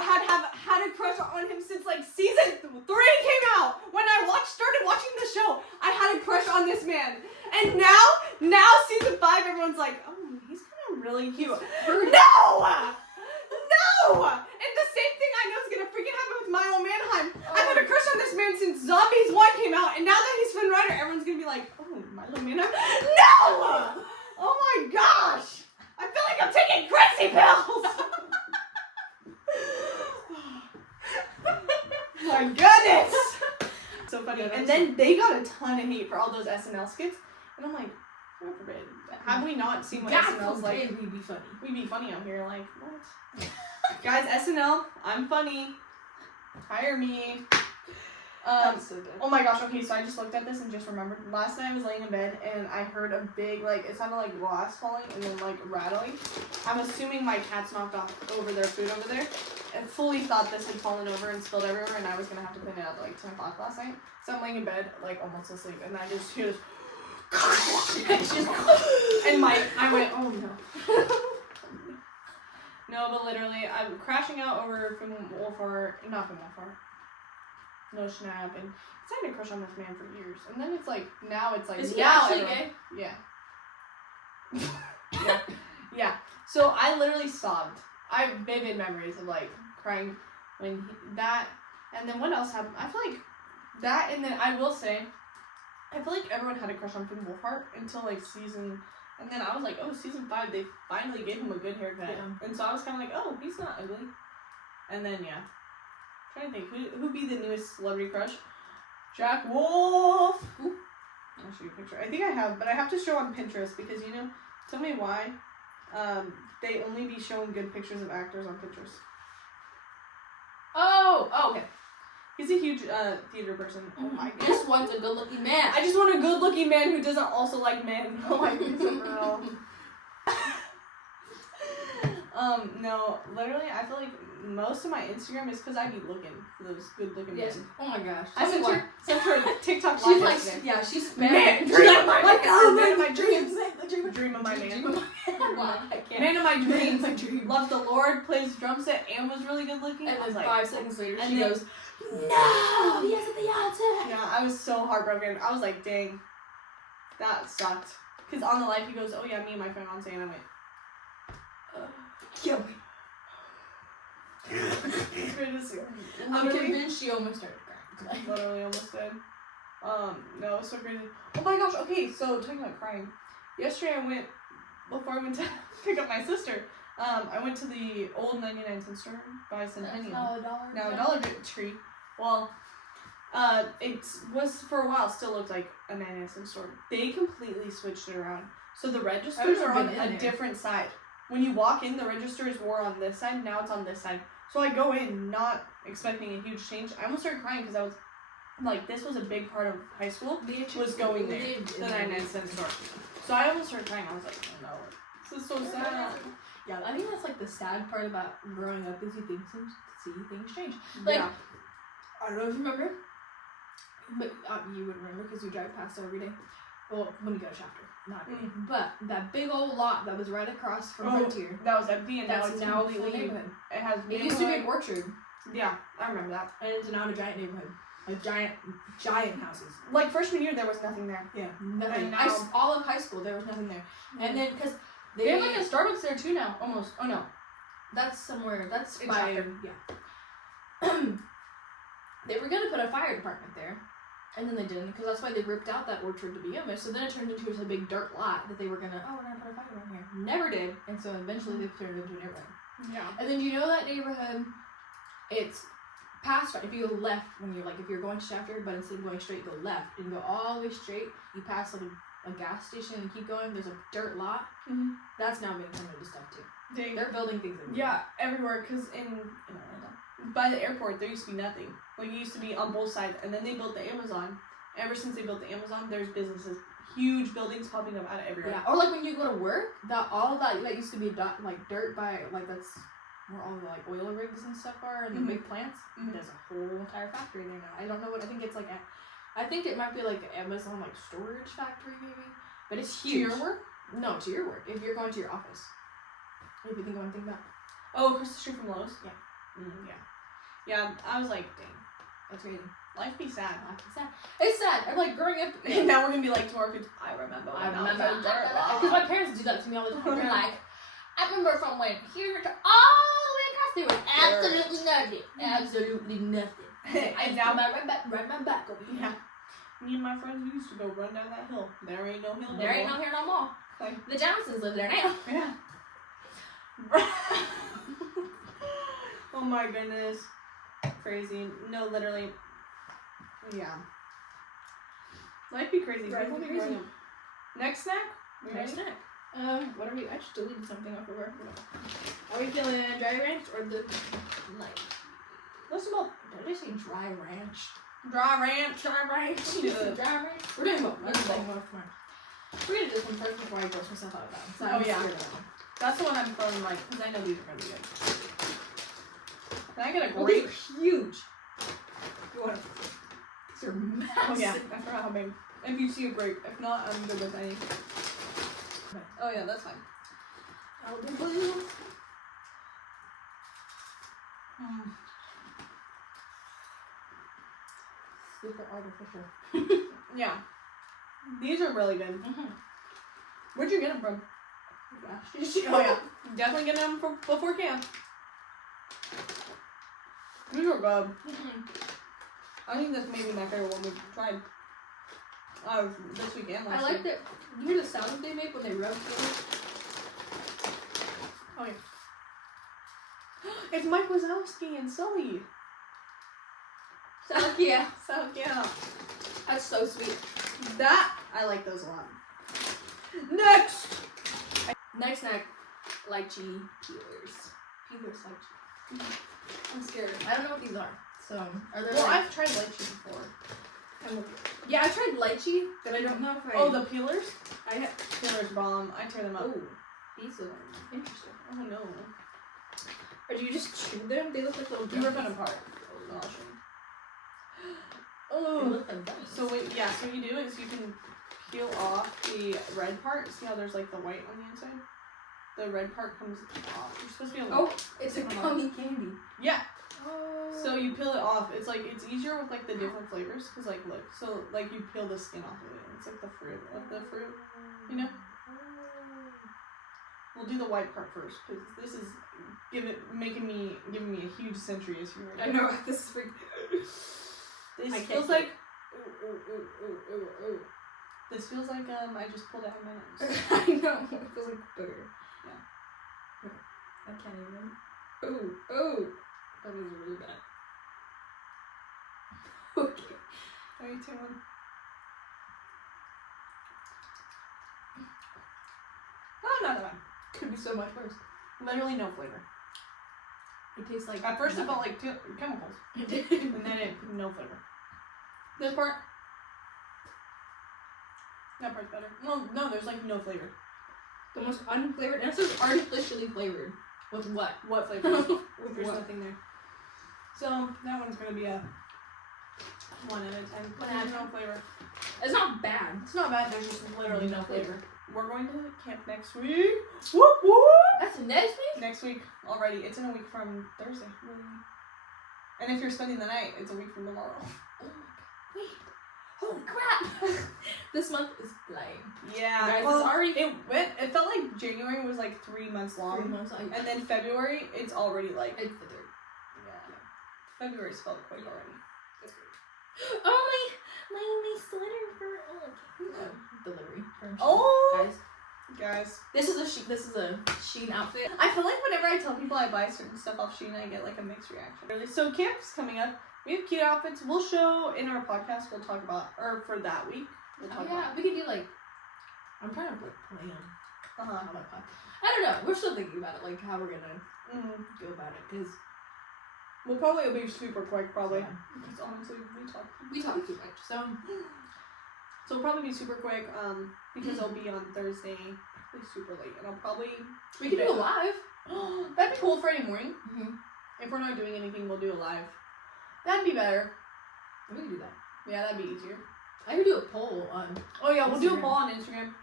had a crush on him since like season 3 came out. When I started watching the show, I had a crush on this man. And now season 5, everyone's like, oh, he's kind of really cute. No! And the same thing I know is gonna freaking happen with Milo Manheim. I've had a crush on this man since Zombies 1 came out, and now that he's Finn Rider, everyone's gonna be like, oh, Milo Manheim? No! Oh my gosh! I feel like I'm taking crazy pills! My goodness! So funny. And then they got a ton of hate for all those SNL skits, and I'm like, God forbid. Have we not seen what SNL's like? We'd be funny. We'd be funny out here, like, what? Guys, SNL, I'm funny. Hire me. So good. Oh my gosh, okay, so I just looked at this and just remembered. Last night I was laying in bed and I heard a big, like, it sounded like glass falling and then, like, rattling. I'm assuming my cats knocked over their food over there. I fully thought this had fallen over and spilled everywhere and I was going to have to clean it up at, like, 10 o'clock last night. So I'm laying in bed, like, almost asleep, and I just hear this and I went, oh no. No, but literally, I'm crashing out over Finn Wolfhard, not Finn Wolfhard. lotion app, and I had a crush on this man for years, and then it's like now it's like is he now actually gay? Yeah. Yeah. So I literally sobbed. I have vivid memories of like crying when that, and then what else happened? I feel like that, and then I will say, I feel like everyone had a crush on Finn Wolfhard until like season, and then I was like, oh, season 5, they finally gave him a good haircut, and so I was kind of like, oh, he's not ugly, and then yeah, I'm trying to think who'd be the newest celebrity crush? Jack Wolf. Ooh. I'll show you a picture. I think I have, but I have to show on Pinterest because tell me why. They only be showing good pictures of actors on Pinterest. Oh, okay. He's a huge theater person. Oh my god. Just wants a good-looking man. I just want a good-looking man who doesn't also like men. Oh my goodness, no, literally, I feel like most of my Instagram is because I be looking for those good-looking men. Oh my gosh. I sent her TikTok live She's like, yesterday. yeah, she's man. Dream of my dreams. Dream of my man. Man of my dreams. Loved the Lord, plays drum set, and was really good-looking. And I was then like, 5 seconds later, and she then, goes, no, he has a fiance. Yeah, I was so heartbroken. I was like, dang, that sucked. Because on the live, he goes, oh yeah, me and my fiance, and I went, kill me. I'm convinced she almost started crying. Literally almost did. No, it's so crazy. Oh my gosh, okay, so talking about crying. Yesterday before I went to pick up my sister, I went to the old 99-cent store, buy Centennial. Now $1 tree. Well, it was for a while, still looked like a 99-cent store. They completely switched it around. So the registers are on a different side. When you walk in, the registers were on this side, now it's on this side. So I go in not expecting a huge change. I almost started crying because I was like, this was a big part of high school, was going there, the 99-cent store. So I almost started crying. I was like, oh no, this is so sad. Yeah, I think that's like the sad part about growing up is you see things change. Like, yeah. I don't know if you remember, but you would remember because you drive past it every day. Well, when you go to Shafter. Not really. But that big old lot that was right across from Frontier. That was empty and that's now a full neighborhood. It used to be an orchard. Yeah, I remember that. And it's now a giant neighborhood. Like giant houses. Like freshman year, there was nothing there. Yeah, nothing. All of high school, there was nothing there. Mm-hmm. And then, because they have like a Starbucks there too now, almost. Oh no. That's somewhere, that's by, yeah. They were going to put a fire department there. And then they didn't, because that's why they ripped out that orchard to begin with. So then it turned into a big dirt lot that they were going to, we're going to put a fire down here. Never did. And so eventually they turned it into a neighborhood. Yeah. And then you know that neighborhood, it's past, if you go left, when you're like, if you're going to Shafter, but instead of going straight, go left. And you go all the way straight, you pass like a gas station and keep going, there's a dirt lot. Mm-hmm. That's now being turned into stuff too. They're building things everywhere. Yeah, everywhere, because in Atlanta, by the airport, there used to be nothing. Like, it used to be on both sides, and then they built the Amazon. Ever since they built the Amazon, there's businesses, huge buildings popping up out of everywhere. Yeah, or like when you go to work, all of that used to be like dirt by, like, that's where all the like oil rigs and stuff are, and the big plants. Mm-hmm. There's a whole entire factory there now. I don't know what, I think it's like I think it might be like an Amazon like storage factory maybe, but it's huge. To your work? No, to your work. If you're going to your office. If you think of anything about. Oh, across the street from Lowe's? Yeah. Yeah. Yeah, I was like, dang. That's crazy. Life be sad. It's sad. I'm like growing up, and now we're gonna be like to our kids. I remember. Because my parents do that to me all the time. They're like, I remember from when here to all the way across there was absolutely nothing. Absolutely nothing. And now right my back over here. Yeah. Me and my friends used to go run down that hill. There ain't no hill. There ain't no hill no more. Okay. The Johnsons live there now. Yeah. Oh my goodness. Crazy. No, literally. Yeah. Life be crazy. Life be crazy. Next snack? Next snack. What are we? I just deleted something off of our. Are we feeling dry ranch or the like? Listen, both. Did I say dry ranch? Dry ranch. Dry ranch. Dry ranch. We're doing both. We're doing both tomorrow. We're gonna do this one first before I gross myself out of that. So oh yeah. That's the one I'm feeling like, because I know these are gonna be good. Can I get a grape? Oh, huge. What? These are massive. Oh yeah, I forgot how big. If you see a grape, if not, I'm good with any. Okay. Oh yeah, that's fine. I'll do blue. super artificial. Yeah. These are really good. Where'd you get them from? Oh yeah. Definitely getting them from before camp. These are good. I think this may be my favorite one we've tried. This weekend. I like that. You hear the sound they make when they rub together? Oh yeah. It's Mike Wazowski and Sully. Yeah. Yeah. That's so sweet. That I like those a lot. Next snack, lychee peelers. Lychee. I'm scared. I don't know what these are. So are there? Well, I've tried lychee before. Yeah, I tried lychee, but I don't know if I. Oh, the peelers? Peelers bomb. I tear them up. Oh, these are interesting. Oh no. Or do you just chew them? They look like little. You rip them apart. Oh gosh. Oh. So what you do is you can peel off the red part. See how there's like the white on the inside? The red part comes off. You're supposed to be able to. Oh, it's a gummy candy. Yeah. Oh. So you peel it off. It's easier with like the different flavors because like look, so like you peel the skin off of it. It's like the fruit of the fruit, you know. We'll do the white part first because this is giving me a huge sensory issue right now. I know this is freaking. This feels like. This feels like I just pulled out my nose. I know. It feels like butter. Yeah. I can't even. Oh. That was really bad. Okay. 3, 2, 1. Oh, not that bad. Could be so much worse. Literally no flavor. It tastes like. At first it felt like chemicals. And then no flavor. This part. That part's better. Well, no, there's like no flavor. The most unflavored. And it says artificially flavored. With what? What flavor? There's nothing there. So that one's gonna be a 1 out of 10. There's no flavor. It's not bad. It's not bad. There's just literally no flavor. We're going to camp next week. Whoop whoop. That's next week. Next week already. It's in a week from Thursday. And if you're spending the night, it's a week from tomorrow. Oh my god. Wait. Holy crap. This month is flying. Yeah. Guys, well, it's already. It felt like January was like 3 months long. 3 months long. And then February, it's already like. It's the 3rd. Yeah. February's felt quick already. That's great. Oh my sweater for delivery. Oh, guys, this is a Shein outfit. I feel like whenever I tell people I buy certain stuff off Shein, I get like a mixed reaction. So camp's coming up. We have cute outfits. We'll show in our podcast. We'll talk about, or for that week, we'll talk about. We could do like. I'm trying to plan. I don't know. We're still thinking about it, like how we're gonna go about it, because we'll probably be super quick, probably. Because honestly, we talk too much. So it'll probably be super quick. Because it'll be on Thursday, probably super late, and we can do a live. That'd be cool Friday morning. If we're not doing anything, we'll do a live. That'd be better. We can do that. Yeah, that'd be easier. I could do a poll on. Oh yeah, we'll do a poll on Instagram.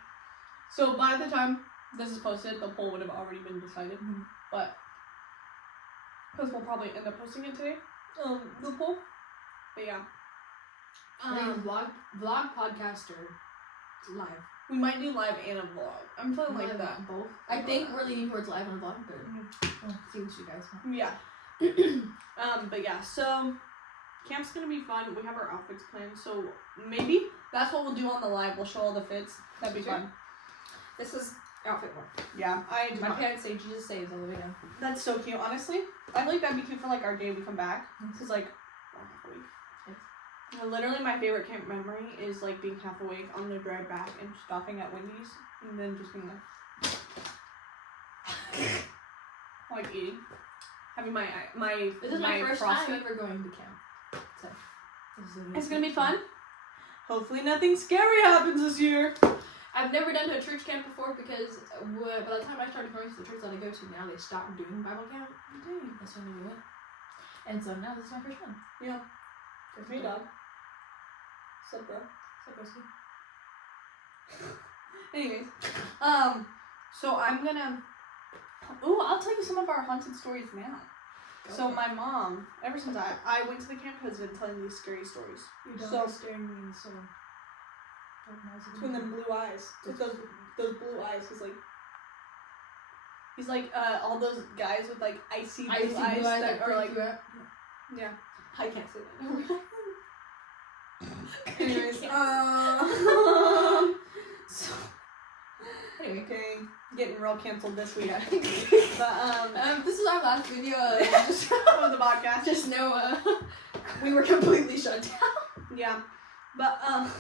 So by the time this is posted, the poll would have already been decided. But because we'll probably end up posting it today, the poll. But yeah. Vlog podcast or live. We might do live and a vlog. I'm feeling like that. Both. I think we're leaning towards live and vlog, but we'll see what you guys want. Yeah. But yeah, so camp's gonna be fun. We have our outfits planned, so maybe that's what we'll do on the live. We'll show all the fits. That'd be fun. This is outfit 1. Yeah, my pants say Jesus saves all the way down. That's so cute. Honestly, I feel like that'd be cute for like our day we come back. This is like half awake. Literally, my favorite camp memory is like being half awake on the drive back and stopping at Wendy's and then just being like eating. Having my This is my first time ever going to camp. So it's gonna be fun. Hopefully nothing scary happens this year. I've never done a church camp before because by the time I started going to the church that I go to now, they stopped doing Bible camp. That's when we went. And so now this is my first one. Yeah. Hey dog. Sup bro? Anyways. So I'm gonna I'll tell you some of our haunted stories now. So my mom, ever since I went to the camp, has been telling these scary stories. Your dog is staring me in the soul. It's with them blue eyes. With those blue eyes. He's like all those guys with like icy blue eyes that are like yeah. I can't say that. Anyways, so anyway, okay, getting real canceled this week, I think. But this is our last video of the podcast. Just know we were completely shut down. Yeah, but oh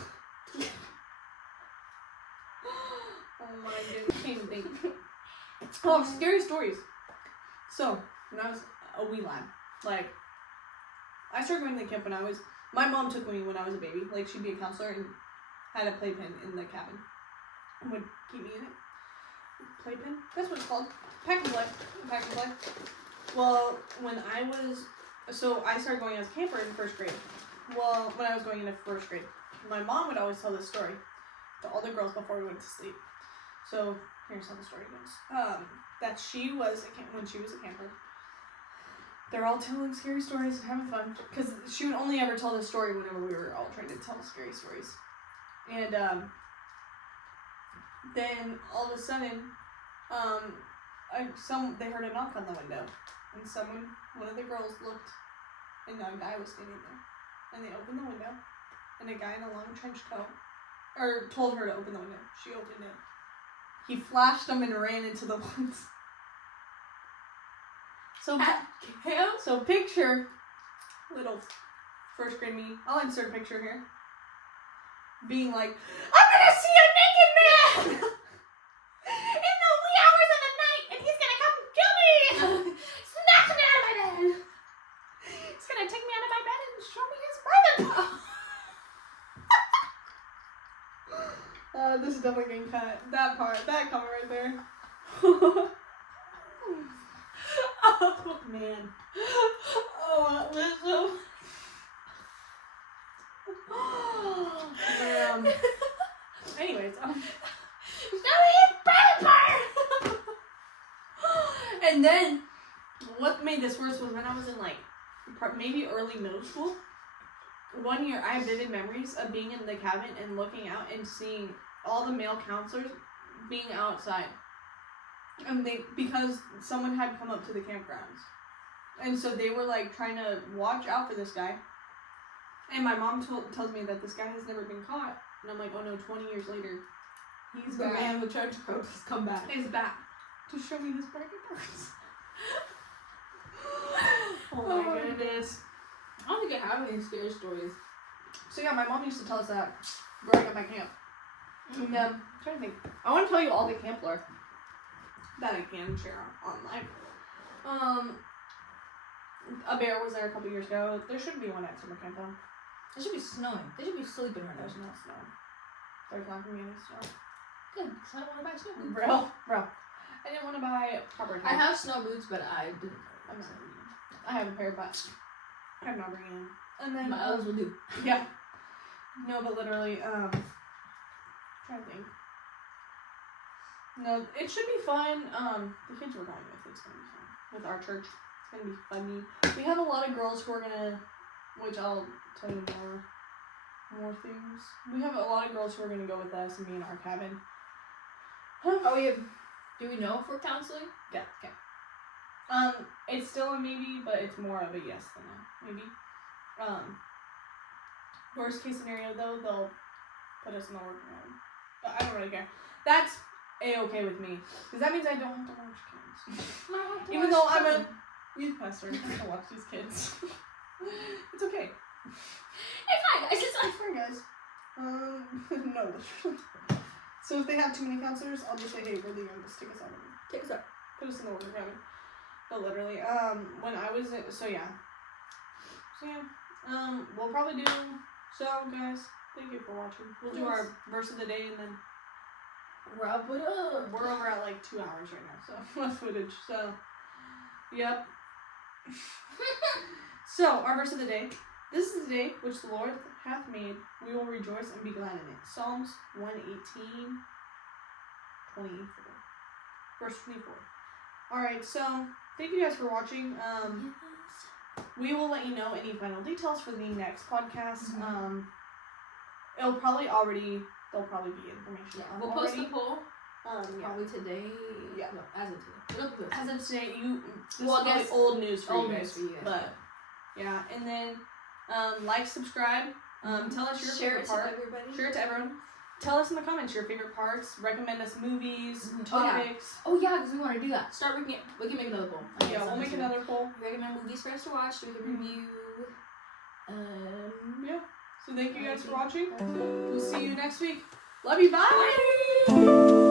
my goodness, can't even think. Oh, scary stories. So when I was a wee lad, like I started going to the camp when my mom took me when I was a baby. Like, she'd be a counselor and had a playpen in the cabin and would keep me in it. Playpen? That's what it's called. Pack and play. Well, so I started going as a camper in first grade. Well, when I was going into first grade, my mom would always tell this story to all the girls before we went to sleep. So here's how the story goes. That when she was a camper, they're all telling scary stories and having fun. Because she would only ever tell this story whenever we were all trying to tell scary stories. And then all of a sudden, they heard a knock on the window. And one of the girls looked, and a guy was standing there. And they opened the window, and a guy in a long trench coat, told her to open the window. She opened it. He flashed them and ran into the woods. So picture little first grade me. I'll insert a picture here. Being like, I'm gonna see a naked man in the wee hours of the night, and he's gonna come kill me. Snatch me out of my bed. He's gonna take me out of my bed and show me his private part. This is definitely getting cut. That comment right there. Oh man. Oh, that was so. Anyways, and then what made this worse was when I was in like maybe early middle school. One year, I have vivid memories of being in the cabin and looking out and seeing all the male counselors being outside. And because someone had come up to the campgrounds. And so they were like trying to watch out for this guy. And my mom tells me that this guy has never been caught. And I'm like, oh no, 20 years later, he's back. The man with trench coat has come back. He's back to show me his private parts. Oh my goodness. I don't think I have any scary stories. So yeah, my mom used to tell us that growing up at camp. And I'm trying to think. I want to tell you all the camp lore that I can share online. A bear was there a couple years ago. There shouldn't be one at summer camp though. It should be snowing. They should be sleeping right now. There's no snow. There's not gonna be any snow. Good, because I don't want to buy snow boots. Bro. I didn't want to buy proper. I have snow boots, but I didn't. I have a pair, but I'm not bringing them. And then my others will do. Yeah. No, but literally, trying to think. No, it should be fun. The kids we're going with, it's gonna be fun. With our church, it's gonna be funny. We have a lot of girls who are gonna, which I'll tell you more things. We have a lot of girls who are gonna go with us and be in our cabin. Do we know if we're counseling? Yeah. Okay. It's still a maybe, but it's more of a yes than a maybe. Worst case scenario though, they'll put us in the workroom. But I don't really care. That's A-okay with me. Because that means I don't have to watch kids. Even though I'm a youth pastor, I have to watch these kids. It's okay. It's fine, guys. It's fine, guys. No. So if they have too many counselors, I'll just say, hey, we're the youngest. Take us out of them. Take us out. Put us in the workroom. But literally, when I was in, so yeah, we'll probably do, so guys, thank you for watching. We'll do our verse of the day and then wrap it up. We're over at like 2 hours right now, so less footage, so, yep. So, our verse of the day. This is the day which the Lord hath made. We will rejoice and be glad in it. Psalms 118, 24. Verse 24. Alright, so, thank you guys for watching. we will let you know any final details for the next podcast. They'll probably be information. Yeah, we'll post the poll. Probably today. Yeah. No, as of today. As of today, this is probably old news for you guys. For you guys. But yeah, and then like, subscribe. Tell us your favorite part. Share it to everyone. Tell us in the comments your favorite parts. Recommend us movies, topics. Oh yeah, because we want to do that. We can make another poll. Yeah, we'll make another poll. Recommend movies for us to watch. So we can review. Yeah. So thank you guys for watching. We'll see you next week. Love you. Bye.